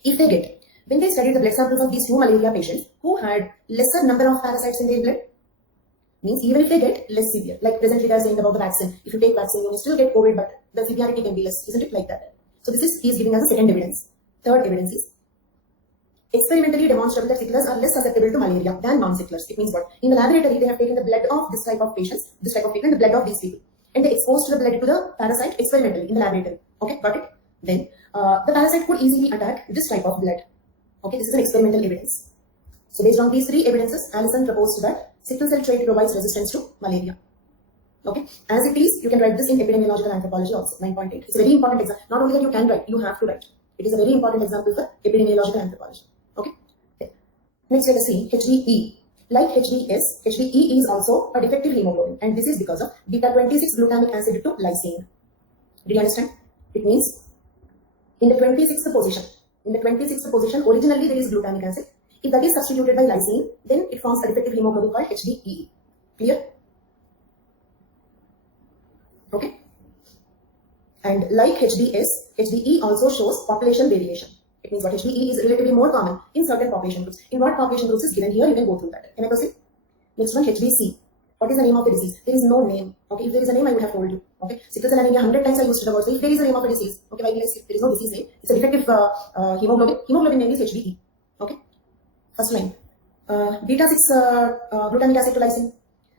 If they get, when they studied the blood samples of these 2 malaria patients who had lesser number of parasites in their blood, means even if they get less severe, like presently they are saying about the vaccine. If you take vaccine, you may still get COVID, but the severity can be less, isn't it like that? So this is, he is giving us a second evidence. Third evidence is experimentally demonstrable that sicklers are less susceptible to malaria than non-sicklers. It means what? In the laboratory, they have taken the blood of this type of patients, this type of people, the blood of these people, and they exposed the blood to the parasite experimentally in the laboratory. Okay, got it? Then the parasite could easily attack this type of blood. Okay, this is an experimental evidence. So based on these 3 evidences, Allison proposed that sickle cell trait provides resistance to malaria. Okay, as it is, you can write this in epidemiological anthropology also, 9.8. It's a very important example. Not only that you can write, you have to write. It is a very important example for epidemiological anthropology. Okay. Next, let us see HDE. Like HDS, HDE is also a defective hemoglobin, and this is because of beta-26 glutamic acid to lysine. Did you understand? It means in the 26th position, originally there is glutamic acid. If that is substituted by lysine, then it forms a defective hemoglobin called HDE. Clear? Okay. And like HDS, HDE also shows population variation. It means what? HDE is relatively more common in certain population groups. In what population groups is given here, you can go through that. Can I proceed? Next one, HBC. What is the name of the disease? There is no name. Okay, if there is a name, I would have told you. Okay, sickle cell anemia, 100 times I used the word. So if there is a name of a disease, okay, why there is no disease name? It's a defective hemoglobin. Hemoglobin name is HBE. Okay, first line. Beta-6 glutamic acid to lysine.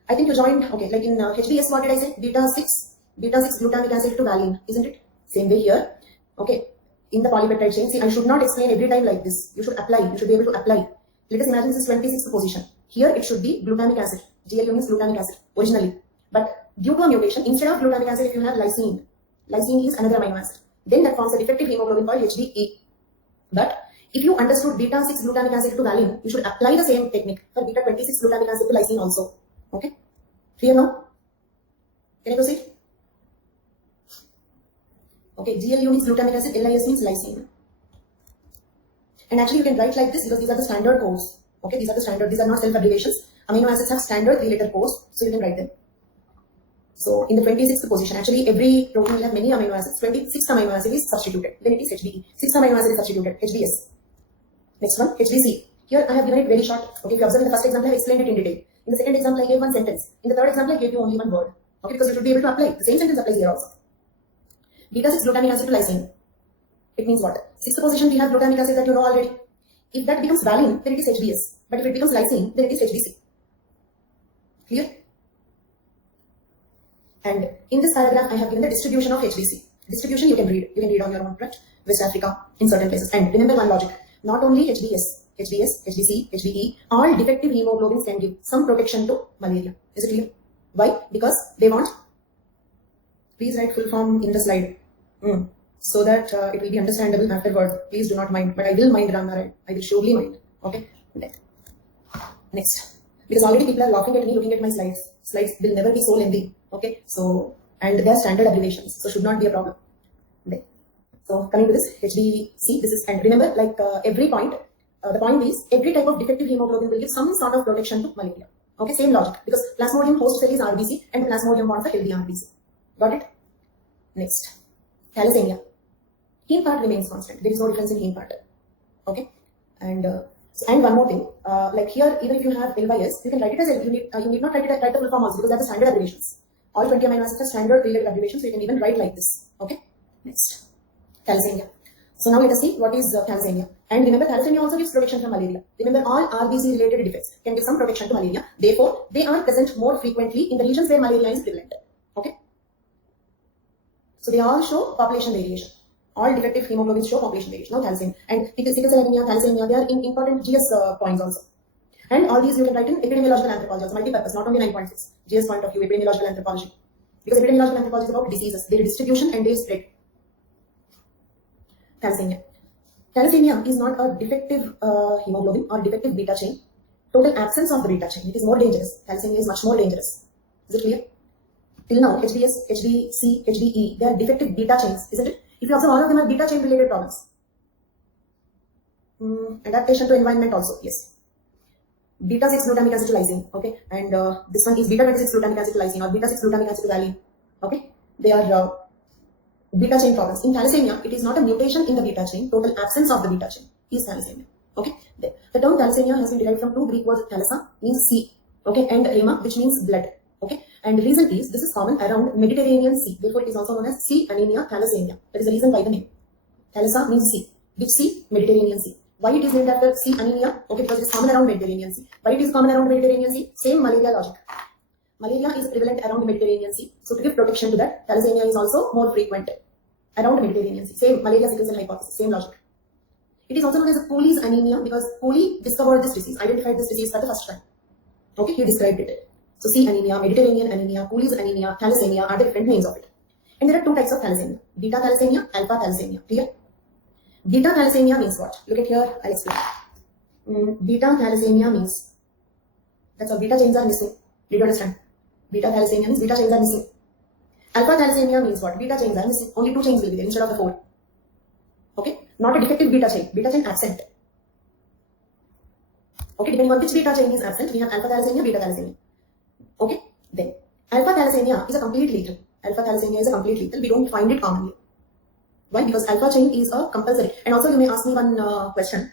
I think you joined. Okay, like in HBS, what did I say? Beta-6 glutamic acid to valine, isn't it? Same way here. Okay, in the polypeptide chain. See, I should not explain every time like this. You should apply. You should be able to apply. Let us imagine this is 26th position. Here it should be glutamic acid. GLU means glutamic acid originally. But due to a mutation, instead of glutamic acid, if you have lysine, lysine is another amino acid. Then that forms a defective hemoglobin called HDE. But if you understood beta-6 glutamic acid to valine, you should apply the same technique for beta-26 glutamic acid to lysine also. Okay? Clear now? Can I proceed? Okay, GLU means glutamic acid, LIS means lysine. And actually you can write like this because these are the standard codes. Okay, these are the standard, these are not self-abbreviations. Amino acids have standard 3-letter codes, so you can write them. So in the 26th position, actually every protein will have many amino acids. 26th amino acid is substituted, then it is HBE. 6th amino acid is substituted, HBS. Next one, HBC. Here I have given it very short. Okay, if you observe in the first example, I have explained it in detail. In the second example, I gave one sentence. In the third example, I gave you only one word. Okay, because you should be able to apply. The same sentence applies here also. Beta-6 glutamic acid to lysine. It means what? 6th position we have glutamic acid that you know already. If that becomes valine, then it is HBS. But if it becomes lysine, then it is HBC. Clear? And in this paragraph, I have given the distribution of HBC. Distribution you can read. You can read on your own, right? West Africa, in certain places. And remember one logic. Not only HBS, HBC, HBE, all defective hemoglobins can give some protection to malaria. Is it clear? Why? Because they want. Please write full form in the slide. So that it will be understandable afterward. Please do not mind. But I will mind, Rama. I will surely mind. Okay? Next. Because already people are laughing at me looking at my slides. Slides will never be so lengthy. Okay? So, and they are standard abbreviations. So should not be a problem. Then. So coming to this, HBC, this is, and remember, like every point, the point is, every type of defective hemoglobin will give some sort of protection to malaria. Okay, same logic, because Plasmodium host cell is RBC and Plasmodium wants the healthy RBC. Got it? Next, thalassemia. Heme part remains constant. There is no difference in heme part. Okay, and and one more thing, like here, even if you have LYS, you can write it as you need not write the full form also, because that's the standard abbreviations. All 20 amino acids are standard three-letter abbreviations, so you can even write like this. Okay, next, thalassemia. So now let us see what is thalassemia. And remember, thalassemia also gives protection from malaria. Remember, all RBC related defects can give some protection to malaria. Therefore, they are present more frequently in the regions where malaria is prevalent. Okay. So they all show population variation. All defective hemoglobins show population variation. Now thalassemia and sickle cell anemia, thalassemia, they are important GS points also. And all these you can write in epidemiological anthropology also, multi-purpose, not only 9.6. GS point of view, epidemiological anthropology. Because epidemiological anthropology is about diseases, their distribution and their spread. Thalassemia. Thalassemia is not a defective hemoglobin or defective beta chain. Total absence of the beta chain. It is more dangerous. Thalassemia is much more dangerous. Is it clear? Till now, HBS, HBC, HBE, they are defective beta chains, isn't it? If you observe, all of them are beta chain related problems. Adaptation to environment also, yes. Beta 6 glutamic acid to lysine, okay, and this one is beta 26 glutamic acid to lysine or beta 6 glutamic acid to valine, okay. They are beta chain problems. In thalassemia, it is not a mutation in the beta chain, total absence of the beta chain is thalassemia, okay. The term thalassemia has been derived from two Greek words, thalassa means sea, okay, and rhema, which means blood, okay. And the reason is this is common around Mediterranean Sea, therefore it is also known as sea anemia thalassemia. That is the reason why the name. Thalassa means sea. Which sea? Mediterranean Sea. Why it is named after sea anemia? Okay, because it is common around Mediterranean Sea. Why it is common around Mediterranean Sea? Same malaria logic. Malaria is prevalent around the Mediterranean Sea, so to give protection to that, thalassemia is also more frequent around the Mediterranean Sea. Same malaria sickle cell hypothesis, same logic. It is also known as a Cooley's anemia because Cooley discovered this disease, identified this disease for the first time. Okay, he described it. So sea anemia, Mediterranean anemia, Cooley's anemia, thalassemia are the different names of it. And there are two types of thalassemia: beta thalassemia, alpha thalassemia. Clear? Beta thalassemia means what? Look at here, I'll explain. Beta thalassemia means, that's all, beta chains are missing. Did you understand? Beta thalassemia means beta chains are missing. Alpha thalassemia means what? Beta chains are missing. Only two chains will be there instead of the four. Okay? Not a defective beta chain absent. Okay, depending on which beta chain is absent, we have alpha thalassemia, beta thalassemia. Okay? Then, alpha thalassemia is a complete lethal. Alpha thalassemia is a complete lethal. We don't find it commonly. Why? Because alpha chain is a compulsory. And also you may ask me one question.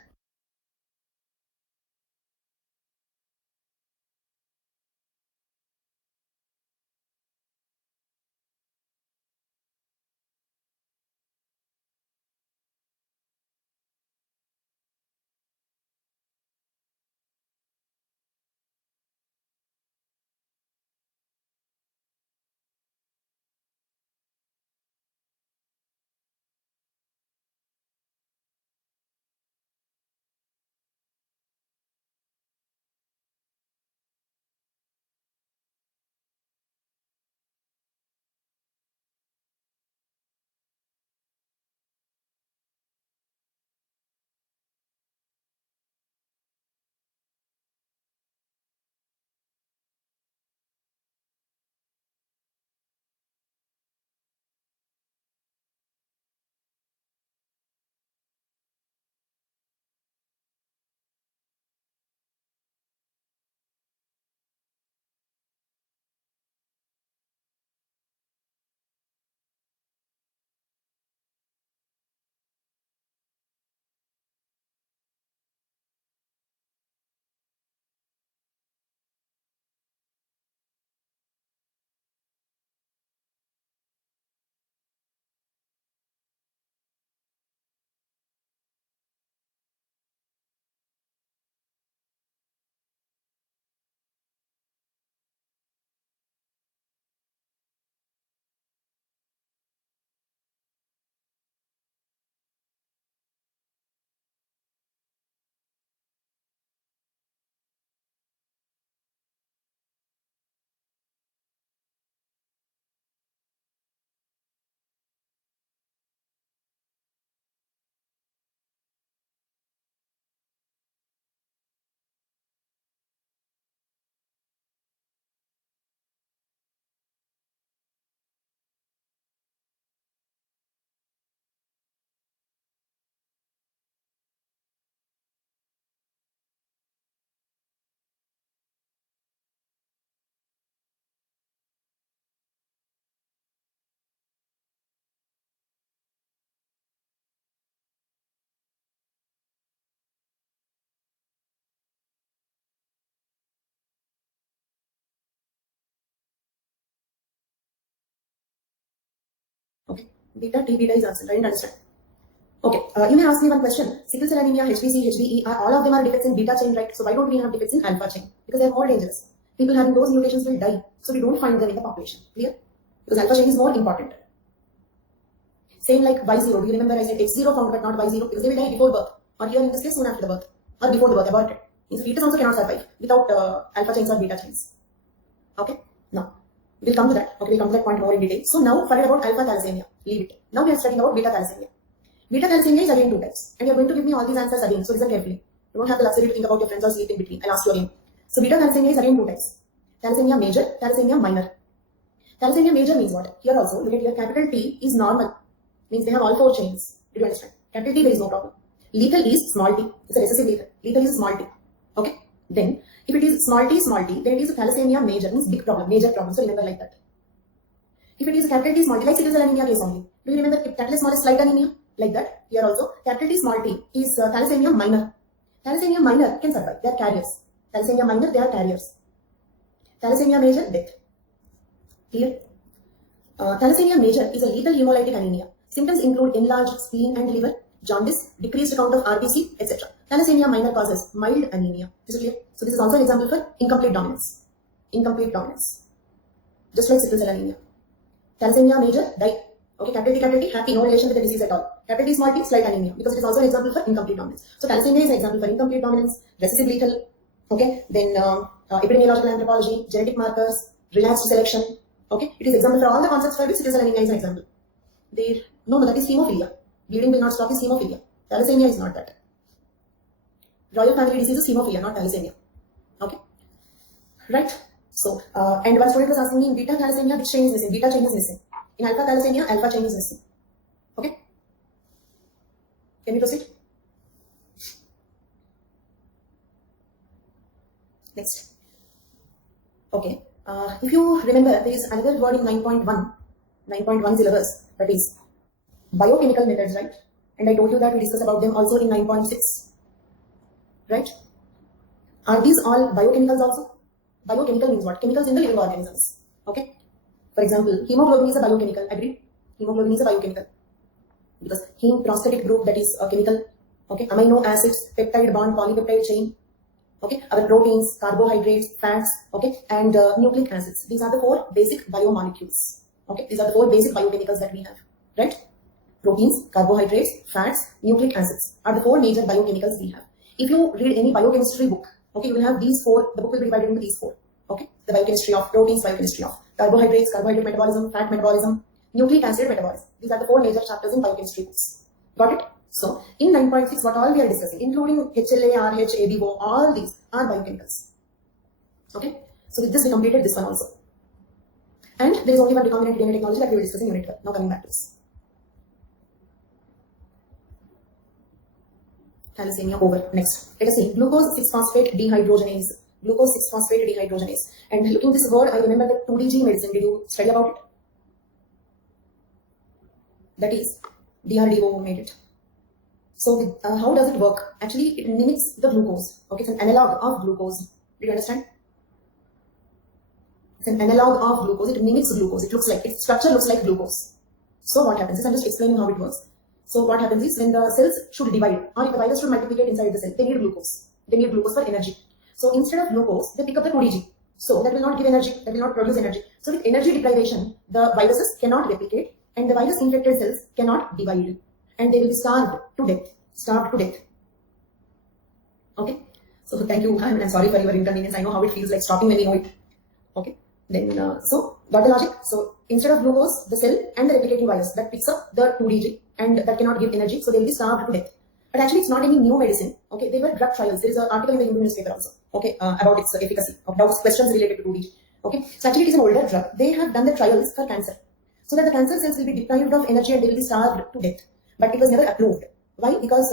Beta T beta is absent. I didn't understand. Okay, you may ask me one question. Sickle cell anemia, HBC, HBE, all of them are defects in beta chain, right? So why don't we have defects in alpha chain? Because they are more dangerous. People having those mutations will die. So we don't find them in the population. Clear? Because alpha chain is more important. Same like Y0. Do you remember I said X0 found but not Y0? Because they will die before birth. Or here in this case soon after the birth. Or before the birth, aborted. Means fetus also cannot survive without alpha chains or beta chains. Okay? Now, we'll come to that. Okay, we'll come to that point more in detail. So now forget about alpha thalassemia. Leave it. Now we are studying about beta thalassemia. Beta thalassemia is again 2 types. And you're going to give me all these answers again. So listen carefully. You don't have the luxury to think about your friends or sleep in between. I'll ask you again. So beta thalassemia is again 2 types. Thalassemia major, thalassemia minor. Thalassemia major means what? Here also, look at here, capital T is normal. Means they have all 4 chains. Did you understand? Capital T, there is no problem. Lethal is small t. It's a recessive lethal. Lethal is small t. Okay? Then, if it is small t, then it is a thalassemia major, means big problem, major problem. So remember like that. If it is capital T, small t, like sickle cell anemia case only. Do you remember capital small is slight anemia? Like that. Here also, capital T, small t is thalassemia minor. Thalassemia minor can survive. They are carriers. Thalassemia minor, they are carriers. Thalassemia major, death. Clear? Thalassemia major is a lethal hemolytic anemia. Symptoms include enlarged spleen and liver, jaundice, decreased count of RBC, etc. Thalassemia minor causes mild anemia. Is it clear? So this is also an example for incomplete dominance. Incomplete dominance. Just like sickle cell anemia. Thalassemia major, die. Okay, capital T, happy, no relation with the disease at all. Capital T, small t, slight anemia. Because it is also an example for incomplete dominance. So thalassemia is an example for incomplete dominance, recessive lethal. Okay, then epidemiological anthropology, genetic markers, relapsed selection. Okay, it is example for all the concepts for which sickle cell anemia is an example. No, that is hemophilia. Bleeding will not stop is hemophilia. Thalassemia is not that. Royal family disease is hemophilia, not thalassemia. Okay, right? So, and one student was asking me in beta thalassemia, which chain is missing? Beta chain is missing. In alpha thalassemia, alpha chain is missing. Okay, can we proceed? Next. Okay, if you remember, there is another word in 9.1 syllabus, that is biochemical methods, right? And I told you that we discussed about them also in 9.6, right? Are these all biochemicals also? Biochemical means what? Chemicals in the living organisms. Okay. For example, hemoglobin is a biochemical. Agreed? Hemoglobin is a biochemical. Because heme prostatic group, that is a chemical. Okay. Amino acids, peptide bond, polypeptide chain. Okay. Our proteins, carbohydrates, fats. Okay. And nucleic acids. These are the 4 basic biomolecules. Okay. These are the 4 basic biochemicals that we have. Right? Proteins, carbohydrates, fats, nucleic acids are the 4 major biochemicals we have. If you read any biochemistry book, okay, you will have these 4, the book will be divided into these 4. Okay, the biochemistry of proteins, biochemistry of carbohydrates, carbohydrate metabolism, fat metabolism, nucleic acid metabolism. These are the 4 major chapters in biochemistry books. Got it? So, in 9.6, what all we are discussing, including HLA, RH, ABO, all these are biochemicals. Okay, so with this we completed this one also. And there is only one recombinant DNA technology that we will discuss in Unit 12. Now coming back to this. Thalassemia over. Next, let us see glucose 6-phosphate dehydrogenase. Glucose 6-phosphate dehydrogenase. And looking this word, I remember the 2DG medicine. Did you study about it? That is, DRDO made it. So, how does it work? Actually, it mimics the glucose. Okay, it's an analog of glucose. Did you understand? It's an analog of glucose. It mimics glucose. It looks like, its structure looks like glucose. So, what happens is, I'm just explaining how it works. So what happens is when the cells should divide or if the virus should multiplicate inside the cell, they need glucose. They need glucose for energy. So instead of glucose, they pick up the 2DG. So that will not give energy, that will not produce energy. So with energy deprivation, the viruses cannot replicate and the virus infected cells cannot divide. And they will be starved to death. Starved to death. Okay. So thank you. I'm sorry for your inconvenience. I know how it feels like stopping when we know it. Okay. Then, so got the logic. So instead of glucose, the cell and the replicating virus that picks up the 2DG and that cannot give energy, so they will be starved to death. But actually, it's not any new medicine. Okay, they were drug trials. There is an article in the Hindu newspaper also. Okay, about its efficacy, about questions related to 2DG. Okay, so actually, it is an older drug. They have done the trials for cancer, so that the cancer cells will be deprived of energy and they will be starved to death. But it was never approved. Why? Because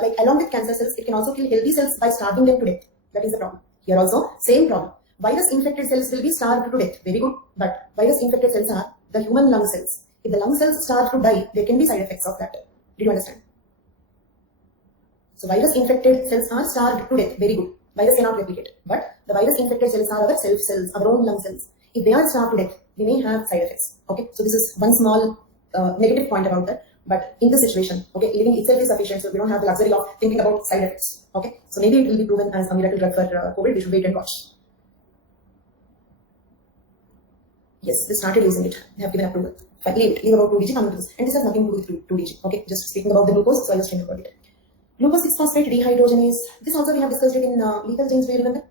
like along with cancer cells, it can also kill healthy cells by starving them to death. That is the problem. Here also, same problem. Virus infected cells will be starved to death. Very good. But virus infected cells are the human lung cells. If the lung cells start to die, there can be side effects of that. Did you understand? So virus infected cells are starved to death. Very good. Virus cannot replicate. But the virus infected cells are our self cells, our own lung cells. If they are starved to death, we may have side effects. Okay. So this is one small negative point about that. But in this situation, okay, living itself is sufficient, so we don't have the luxury of thinking about side effects. Okay, so maybe it will be proven as a miracle drug for COVID. We should wait and watch. Yes, they started using it. They have given approval. Leave about 2 DG, coming to this. And this has nothing to do with 2 DG. Okay, just speaking about the glucose, so I just think about it. Glucose 6-phosphate dehydrogenase. This also we have discussed it in lethal genes. Do you remember?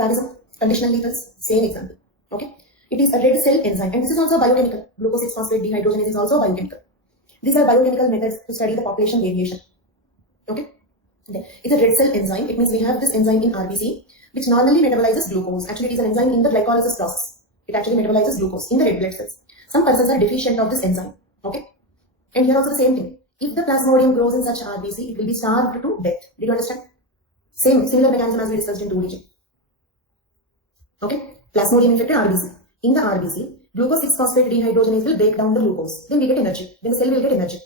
Farism, conditional lethals, same example. Okay, it is a red cell enzyme, and this is also biochemical. Glucose 6-phosphate dehydrogenase is also biochemical. These are biochemical methods to study the population variation. Okay, it's a red cell enzyme. It means we have this enzyme in RBC, which normally metabolizes glucose. Actually, it is an enzyme in the glycolysis process. It actually metabolizes glucose in the red blood cells. Some persons are deficient of this enzyme. Okay, and here also the same thing. If the plasmodium grows in such RBC, it will be starved to death. Did you understand? Similar mechanism as we discussed in 2DG. Okay, plasmodium infected RBC. In the RBC, glucose 6-phosphate dehydrogenase will break down the glucose. Then we get energy. Then the cell will get energy.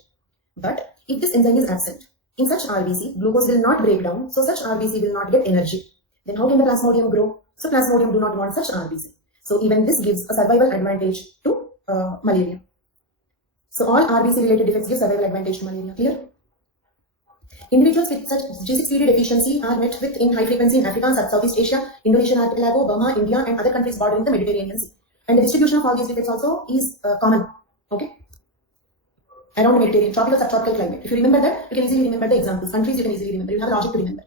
But if this enzyme is absent, in such RBC, glucose will not break down. So such RBC will not get energy. Then how can the plasmodium grow? So plasmodium do not want such RBC. So even this gives a survival advantage to malaria. So all RBC related defects give survival advantage to malaria. Clear? Individuals with such G6PD deficiency are met with in high frequency in Africa, Southeast Asia, Indonesian archipelago, Burma, India, and other countries bordering the Mediterranean Sea. And the distribution of all these defects also is common. Okay, around the Mediterranean, tropical, subtropical climate. If you remember that, you can easily remember the examples. Countries you can easily remember. You have a logic to remember.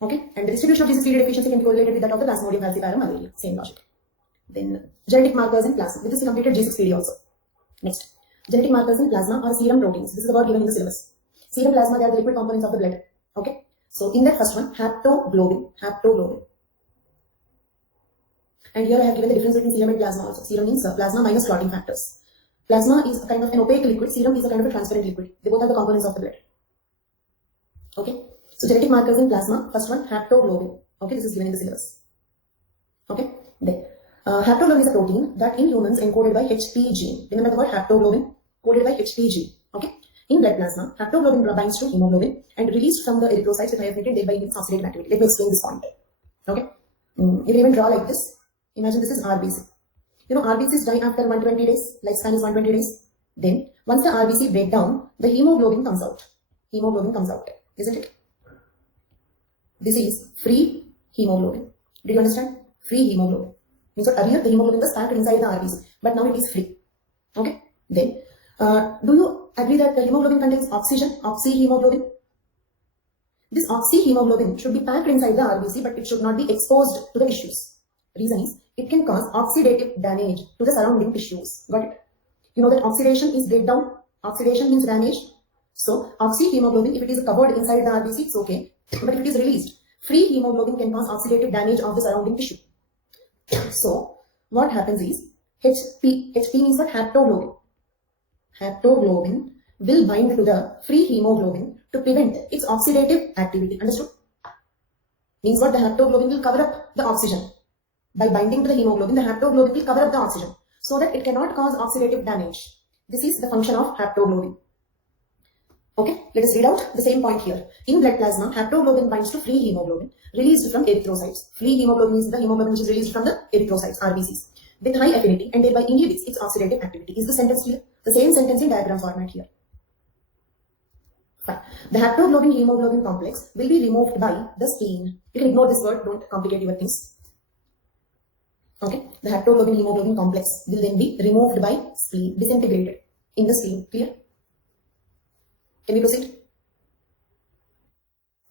Okay, and the distribution of G6PD deficiency can be correlated with that of the Plasmodium falciparum malaria. Same logic. Then genetic markers in plasma. With this we completed G6PD also. Next, genetic markers in plasma are serum proteins. This is the word given in the syllabus. Serum plasma, they are the liquid components of the blood. Okay, so in that first one, haptoglobin. And here I have given the difference between serum and plasma also. Serum means plasma minus clotting factors. Plasma is a kind of an opaque liquid. Serum is a kind of a transparent liquid. They both are the components of the blood. Okay, so genetic markers in plasma. First one, haptoglobin. Okay, this is given in the syllabus. Okay, then haptoglobin is a protein that in humans encoded by HP gene. Remember the word haptoglobin, coded by HP gene. Okay, in blood plasma, haptoglobin binds to hemoglobin and released from the erythrocytes with high affinity thereby inhibits oxidative activity. Let me explain this point. Okay, you can even draw like this. Imagine this is RBC. You know RBCs die after 120 days. Lifespan is 120 days. Then once the RBC break down, the hemoglobin comes out. Hemoglobin comes out, isn't it? This is free hemoglobin. Did you understand? Free hemoglobin. Means what earlier the hemoglobin was packed inside the RBC, but now it is free. Okay. Then do you agree that the hemoglobin contains oxygen? Oxyhemoglobin. This oxyhemoglobin should be packed inside the RBC, but it should not be exposed to the tissues. Reason is it can cause oxidative damage to the surrounding tissues. Got it? You know that oxidation is breakdown. Oxidation means damage. So oxyhemoglobin, if it is covered inside the RBC, it's okay. But if it is released, free hemoglobin can cause oxidative damage of the surrounding tissue. So what happens is HP means what? Haptoglobin. Haptoglobin will bind to the free hemoglobin to prevent its oxidative activity. Understood? Means what? The haptoglobin will cover up the oxygen. By binding to the hemoglobin, the haptoglobin will cover up the oxygen so that it cannot cause oxidative damage. This is the function of haptoglobin. Okay, let us read out the same point here. In blood plasma, haptoglobin binds to free hemoglobin released from erythrocytes. Free hemoglobin is the hemoglobin which is released from the erythrocytes, RBCs, with high affinity and thereby inhibits its oxidative activity. Is the sentence clear? The same sentence in diagram format here. Fine. The haptoglobin hemoglobin complex will be removed by the spleen. You can ignore this word, don't complicate your things. Okay, the haptoglobin hemoglobin complex will then be removed by spleen, disintegrated in the spleen. Clear? Can we proceed?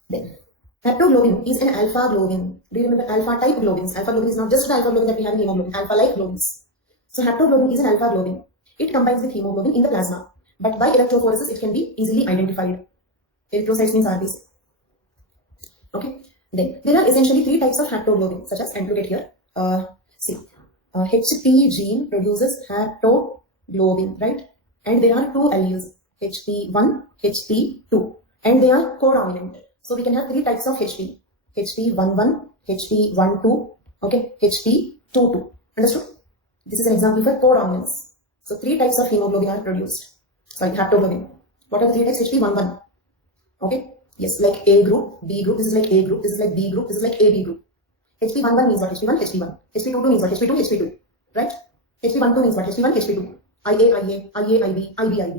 Then, haptoglobin is an alpha globin. Do you remember alpha type globins? Alpha globin is not just an alpha globin that we have in hemoglobin, alpha like globins. So haptoglobin is an alpha globin. It combines with hemoglobin in the plasma, but by electrophoresis it can be easily identified. Erythrocytes means RBC. Okay, then there are essentially 3 types of haptoglobin, such as, and look at here. See, HP gene produces haptoglobin, right? And there are 2 alleles, HP1, HP2, and they are codominant. So we can have 3 types of HP: HP11, HP12, okay, HP22. Understood? This is an example for codominance. So 3 types of hemoglobin are produced. Sorry, haptoglobin. What are the 3 types? HP11. Okay, yes, like A group, B group. This is like A group. This is like B group. This is like AB group. HP11 means what? HP1, HP1. HP22 means what? HP2, HP2. Right? HP12 means what? HP1, HP2. IB,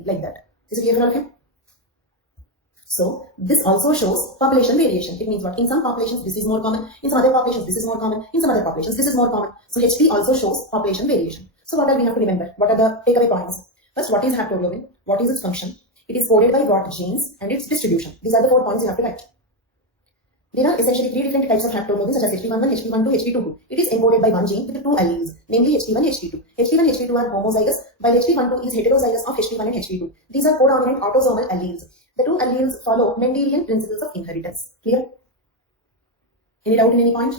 like that. Is it clear for all of you? So this also shows population variation. It means what? In some populations this is more common, in some other populations this is more common, in some other populations this is more common. So HP also shows population variation. So what are we have to remember? What are the takeaway points? First, what is haptoglobin? What is its function? It is coded by what genes and its distribution. These are the 4 points you have to write. There are essentially 3 different types of haptoglobin such as HP11, HP12, HP22. It is encoded by one gene with 2 alleles, namely HP1, HP2. HP1 and HP2 are homozygous, while HP12 is heterozygous of HP1 and HP2. These are codominant autosomal alleles. The 2 alleles follow Mendelian principles of inheritance. Clear? Any doubt in any point?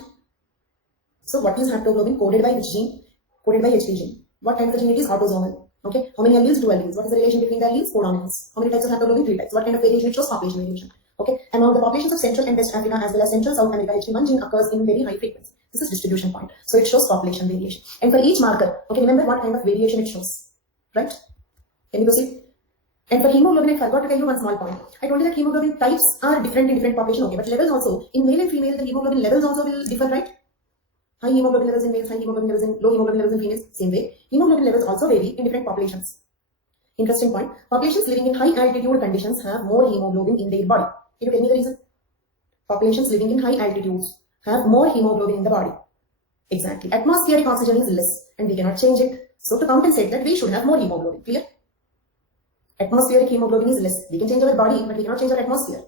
So what is haptoglobin? Coded by which gene? Coded by HP gene. What kind of gene it is? Autosomal. Okay. How many alleles? 2 alleles. What is the relation between the alleles? Codominance. How many types of haptoglobin? 3 types. What kind of variation? It shows population variation. Okay. Among the populations of Central and West Africa as well as Central South America, HP1 gene occurs in very high frequency. This is distribution point. So it shows population variation. And for each marker, okay, remember what kind of variation it shows. Right? Can you proceed? And for hemoglobin, I forgot to tell you one small point. I told you that hemoglobin types are different in different population, okay, but levels also, in male and female, the hemoglobin levels also will differ, right? High hemoglobin levels in males, high hemoglobin levels in low hemoglobin levels in females, same way. Hemoglobin levels also vary in different populations. Interesting point. Populations living in high altitude conditions have more hemoglobin in their body. Can you tell me the reason? Populations living in high altitudes have more hemoglobin in the body. Exactly. Atmospheric oxygen is less and we cannot change it. So to compensate that, we should have more hemoglobin. Clear? Atmospheric hemoglobin is less. We can change our body, but we cannot change our atmosphere.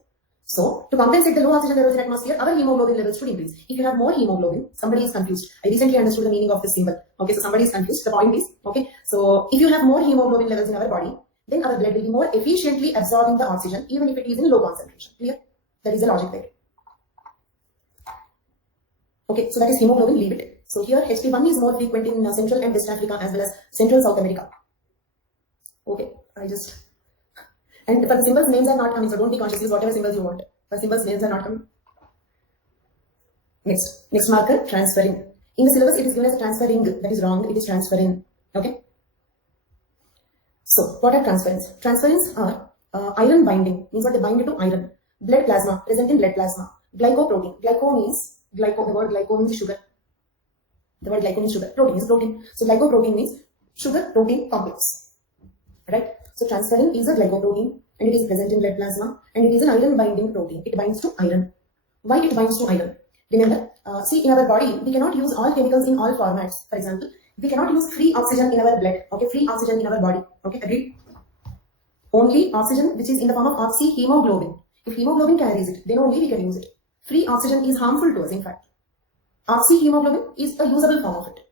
So, to compensate the low oxygen levels in atmosphere, our hemoglobin levels should increase. If you have more hemoglobin, somebody is confused. I recently understood the meaning of this symbol. Okay, so somebody is confused. The point is, okay, so if you have more hemoglobin levels in our body, then our blood will be more efficiently absorbing the oxygen, even if it is in low concentration. Clear? That is the logic there. Okay, so that is hemoglobin, leave it. So here, HP1 is more frequent in Central and West Africa as well as Central South America. Okay, and for the symbols, names are not coming, so don't be conscious, use whatever symbols you want. For symbols, names are not coming. Next marker, transferrin. In the syllabus, it is given as a transferring. That is wrong, it is transferrin. Okay? So, what are transferrins? Transferrins are iron binding, means what they bind to iron. Blood plasma, present in blood plasma. Glycoprotein. The word glyco means sugar. The word glyco means sugar. Protein is protein. So, glycoprotein means sugar protein complex. Right? So transferrin is a glycoprotein and it is present in blood plasma and it is an iron binding protein. It binds to iron. Why it binds to iron? Remember, see, in our body, we cannot use all chemicals in all formats. For example, we cannot use free oxygen in our blood. Okay, free oxygen in our body. Okay, agreed? Only oxygen which is in the form of oxyhemoglobin. If hemoglobin carries it, then only we can use it. Free oxygen is harmful to us, in fact. Oxyhemoglobin is a usable form of it.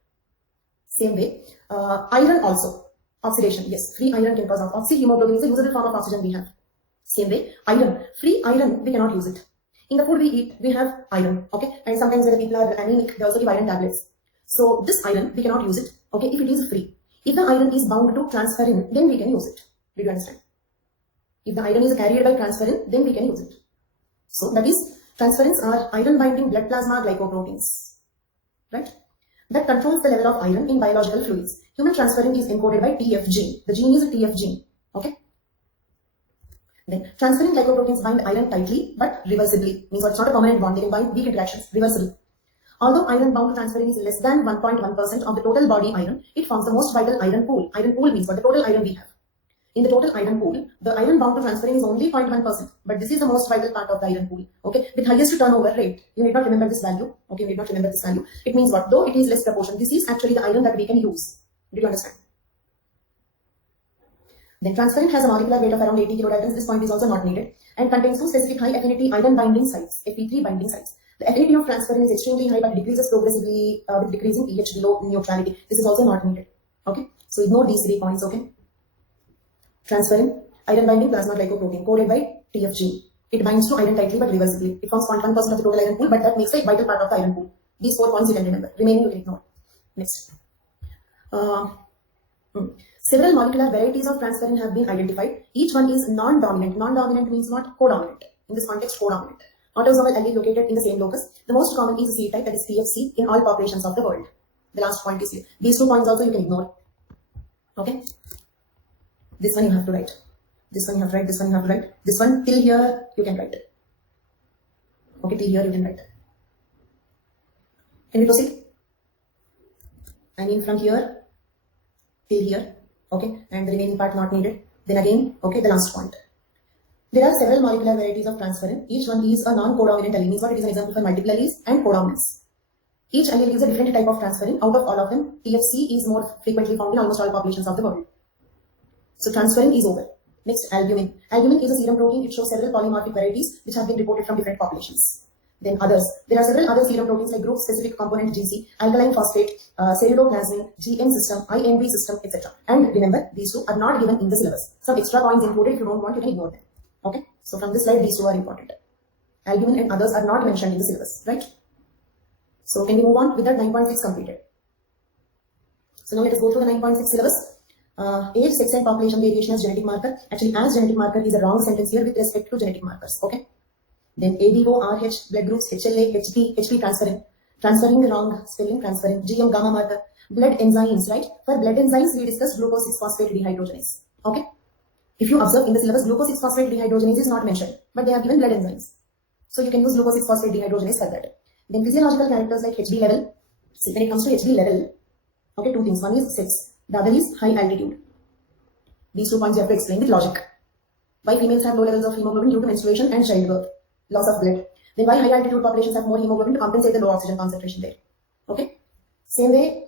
Same way, iron also. Oxidation, yes, free iron can cause oxyhemoglobin is a usable form of oxygen we have. Same way, iron, free iron, we cannot use it. In the food we eat, we have iron, okay? And sometimes when the people are anemic, they also give iron tablets. So this iron, we cannot use it, okay, if it is free. If the iron is bound to transferrin, then we can use it. Did you understand? If the iron is carried by transferrin, then we can use it. So that is, transferrins are iron binding blood plasma glycoproteins, right? That controls the level of iron in biological fluids. Human transferrin is encoded by TF gene. The gene is a TF gene. Okay. Then transferrin glycoproteins bind iron tightly but reversibly. Means it's not a permanent bond. They can bind weak interactions reversibly. Although iron bound to transferrin is less than 1.1% of the total body iron, it forms the most vital iron pool. Iron pool means what? The total iron we have. In the total iron pool, the iron bound to transferrin is only 0.1%, but this is the most vital part of the iron pool. Okay, with highest turnover rate. You need not remember this value. Okay, you need not remember this value. It means what? Though it is less proportion, this is actually the iron that we can use. Did you understand? Then transferrin has a molecular weight of around 80 kilodaltons. This point is also not needed and contains 2 specific high affinity iron binding sites, Fe3 binding sites. The affinity of transferrin is extremely high but decreases progressively with decreasing pH below neutrality. This is also not needed. Okay, so ignore these 3 points. Okay. Transferrin, iron binding plasma glycoprotein, coded by TF gene. It binds to iron tightly but reversibly. It forms 0.1% of the total iron pool, but that makes a vital part of the iron pool. These 4 points you can remember. Remaining you can ignore. Next. Several molecular varieties of transferrin have been identified. Each one is non-dominant. Non-dominant means not codominant. In this context, codominant. Autosomal allele located in the same locus. The most common is C type, that is PSC, in all populations of the world. The last point is here. These 2 points also you can ignore. Okay. This one you have to write. This one you have to write. This one you have to write. This one till here you can write. Okay, till here you can write. Can we proceed? I mean from here till here. Okay, and the remaining part not needed. Then again, okay, the last point. There are several molecular varieties of transferrin. Each one is a non-codominant allele. Means what? It is an example for multiple alleles and codominance. Each allele gives a different type of transferrin. Out of all of them, PSC is more frequently found in almost all populations of the world. So transferrin is over. Next, albumin. Albumin is a serum protein. It shows several polymorphic varieties which have been reported from different populations. Then others. There are several other serum proteins like group-specific component GC, alkaline phosphate, celluloplasmin, GM system, INB system, etc. And remember, these two are not given in the syllabus. Some extra points included. If you don't want, you can ignore them. Okay. So from this slide, these two are important. Albumin and others are not mentioned in the syllabus, right? So can we move on with that 9.6 completed? So now let us go through the 9.6 syllabus. Age, sex and population variation as genetic marker. Actually, as genetic marker is a wrong sentence here with respect to genetic markers. Okay. Then ADO, RH, blood groups, HLA, HP transferrin. Transferrin, wrong spelling, transferrin. GM, gamma marker. Blood enzymes, right? For blood enzymes, we discussed glucose 6-phosphate dehydrogenase. Okay. If you observe in the syllabus, glucose 6-phosphate dehydrogenase is not mentioned, but they have given blood enzymes. So you can use glucose 6-phosphate dehydrogenase for that. Then physiological characters like HB level. See, when it comes to HB level, okay, two things. One is sex, the other is high altitude. These 2 points you have to explain with logic. Why females have low levels of hemoglobin due to menstruation and childbirth, loss of blood. Then why high altitude populations have more hemoglobin to compensate the low oxygen concentration there. Okay. Same way,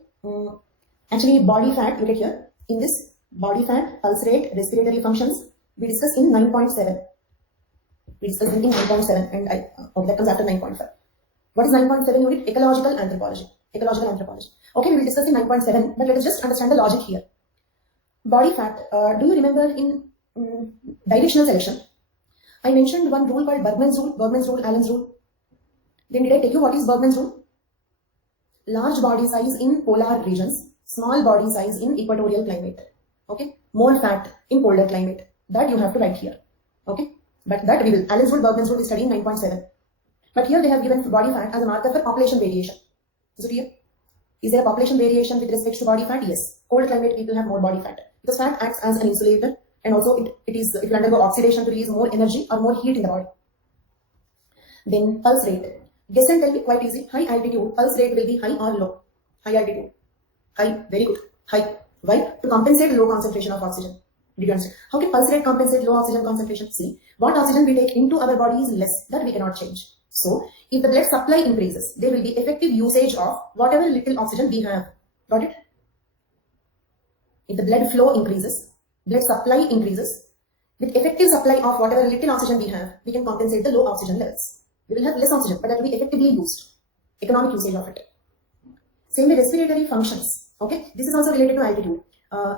actually body fat, look at here. In this body fat, pulse rate, respiratory functions, we discussed in 9.7. We discussed in 9.7 and that comes after 9.5. What is 9.7 unit? Ecological anthropology. Ecological anthropology. Okay, we will discuss in 9.7, but let us just understand the logic here. Body fat. Do you remember in directional selection, I mentioned one rule called Bergman's rule, Allen's rule. Then did I tell you what is Bergman's rule? Large body size in polar regions, small body size in equatorial climate. Okay, more fat in polar climate. That you have to write here. Okay, but that we will. Allen's rule, Bergman's rule, we study in 9.7. But here they have given body fat as a marker for population variation. Is it clear? Is there a population variation with respect to body fat? Yes. Cold climate people have more body fat. Because fat acts as an insulator and also it will undergo oxidation to release more energy or more heat in the body. Then pulse rate. Guess and tell me, quite easy. High altitude, pulse rate will be high or low? High altitude. High, very good. High. Why? To compensate low concentration of oxygen. Did you understand? How can pulse rate compensate low oxygen concentration? See, what oxygen we take into our body is less. That we cannot change. So, if the blood supply increases, there will be effective usage of whatever little oxygen we have. Got it? If the blood flow increases, blood supply increases, with effective supply of whatever little oxygen we have, we can compensate the low oxygen levels. We will have less oxygen, but that will be effectively used. Economic usage of it. Same way respiratory functions. Okay, this is also related to altitude.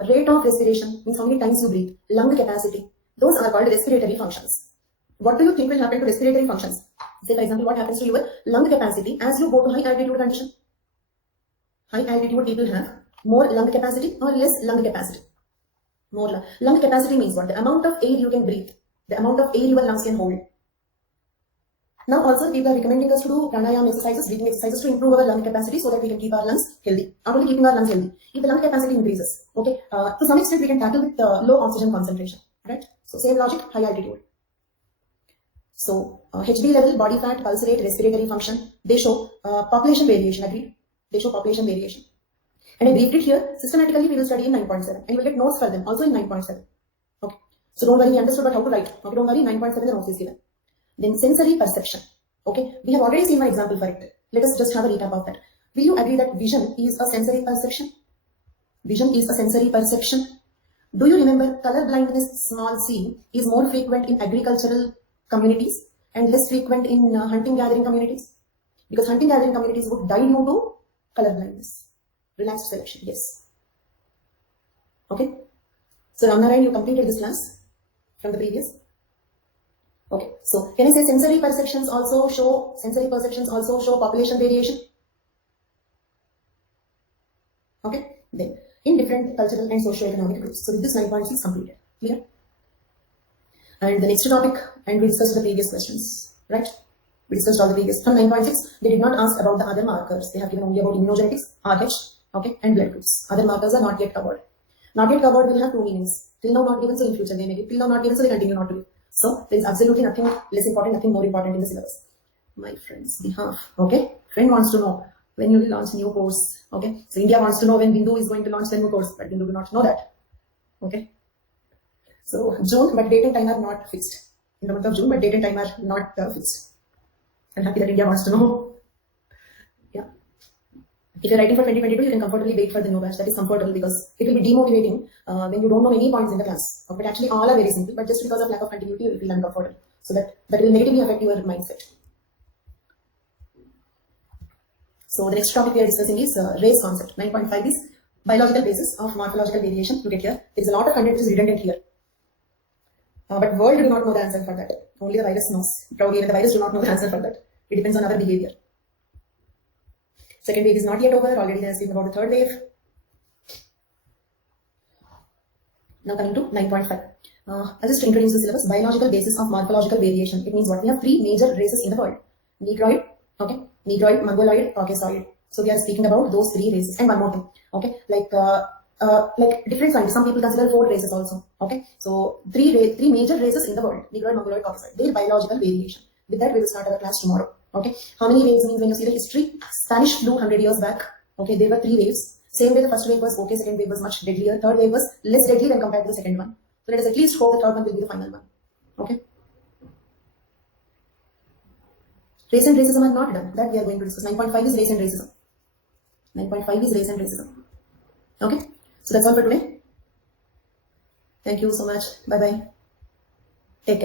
Rate of respiration means how many times you breathe. Lung capacity. Those are called respiratory functions. What do you think will happen to respiratory functions? Say for example, what happens to your lung capacity as you go to high altitude condition? High altitude people have more lung capacity or less lung capacity? More lung capacity means what? The amount of air you can breathe. The amount of air your lungs can hold. Now also people are recommending us to do pranayama exercises, breathing exercises to improve our lung capacity so that we can keep our lungs healthy. Not only keeping our lungs healthy, if the lung capacity increases, okay, to some extent we can tackle with low oxygen concentration, right? So same logic, high altitude. So HB level, body fat, pulse rate, respiratory function, they show population variation, agreed? They show population variation. And I briefed it here, systematically we will study in 9.7 and you will get notes for them also in 9.7. Okay. So don't worry, we understood about how to write. Okay, don't worry, 9.7 the notes is given. Then sensory perception. Okay, we have already seen one example for it. Let us just have a recap of that. Will you agree that vision is a sensory perception? Vision is a sensory perception. Do you remember color blindness, small c, is more frequent in agricultural communities and less frequent in hunting gathering communities? Because hunting gathering communities would die due to color blindness. Relaxed selection, yes. Okay. So Ramnarayan, you completed this class from the previous. Okay, so can I say sensory perceptions also show population variation? Okay, then in different cultural and socio-economic groups. So with this 9.6 completed. Clear? And the next topic, and we discussed the previous questions, right? We discussed all the previous. From 9.6, they did not ask about the other markers. They have given only about immunogenetics, RH, okay, and blood groups. Other markers are not yet covered. Not yet covered will have two meanings. Till now not given, so in future they may be. Till now not given, so they continue not to be. So there is absolutely nothing less important, nothing more important in the syllabus. My friends, behalf. Okay, friend wants to know when you will launch new course. Okay, so India wants to know when Bindu is going to launch the new course, but Bindu do not know that. Okay. So June, but date and time are not fixed. In the month of June, but date and time are not fixed. I'm happy that India wants to know. Yeah. If you're writing for 2022, you can comfortably wait for the new batch. That is comfortable because it will be demotivating when you don't know any points in the class. But actually, all are very simple. But just because of lack of continuity, you will feel uncomfortable. So that will negatively affect your mindset. So the next topic we are discussing is race concept. 9.5 is biological basis of morphological variation. Look at here. There is a lot of content which is redundant here. But world do not know the answer for that. Only the virus knows. Probably even the virus do not know the answer for that. It depends on our behavior. Second wave is not yet over. Already there has been about the third wave. Now coming to 9.5. I'll just introduce the syllabus. Biological basis of morphological variation. It means what? We have three major races in the world. Negroid, okay, Negroid, Mongoloid, Caucasoid. So we are speaking about those three races. And one more thing, okay, like different kinds. Some people consider 4 races also. Okay, so three major races in the world: Negroid, Mongoloid, Caucasoid. Their biological variation. With that, we will start our class tomorrow. Okay, how many waves means when you see the history? Spanish flu 100 years back. Okay, there were 3 waves. Same way the first wave was okay, second wave was much deadlier, third wave was less deadly when compared to the second one. So let us at least hope the third one will be the final one. Okay. Race and racism are not done. That we are going to discuss. 9.5 is race and racism. 9.5 is race and racism. Okay. So that's all for today. Thank you so much. Bye bye. Take care.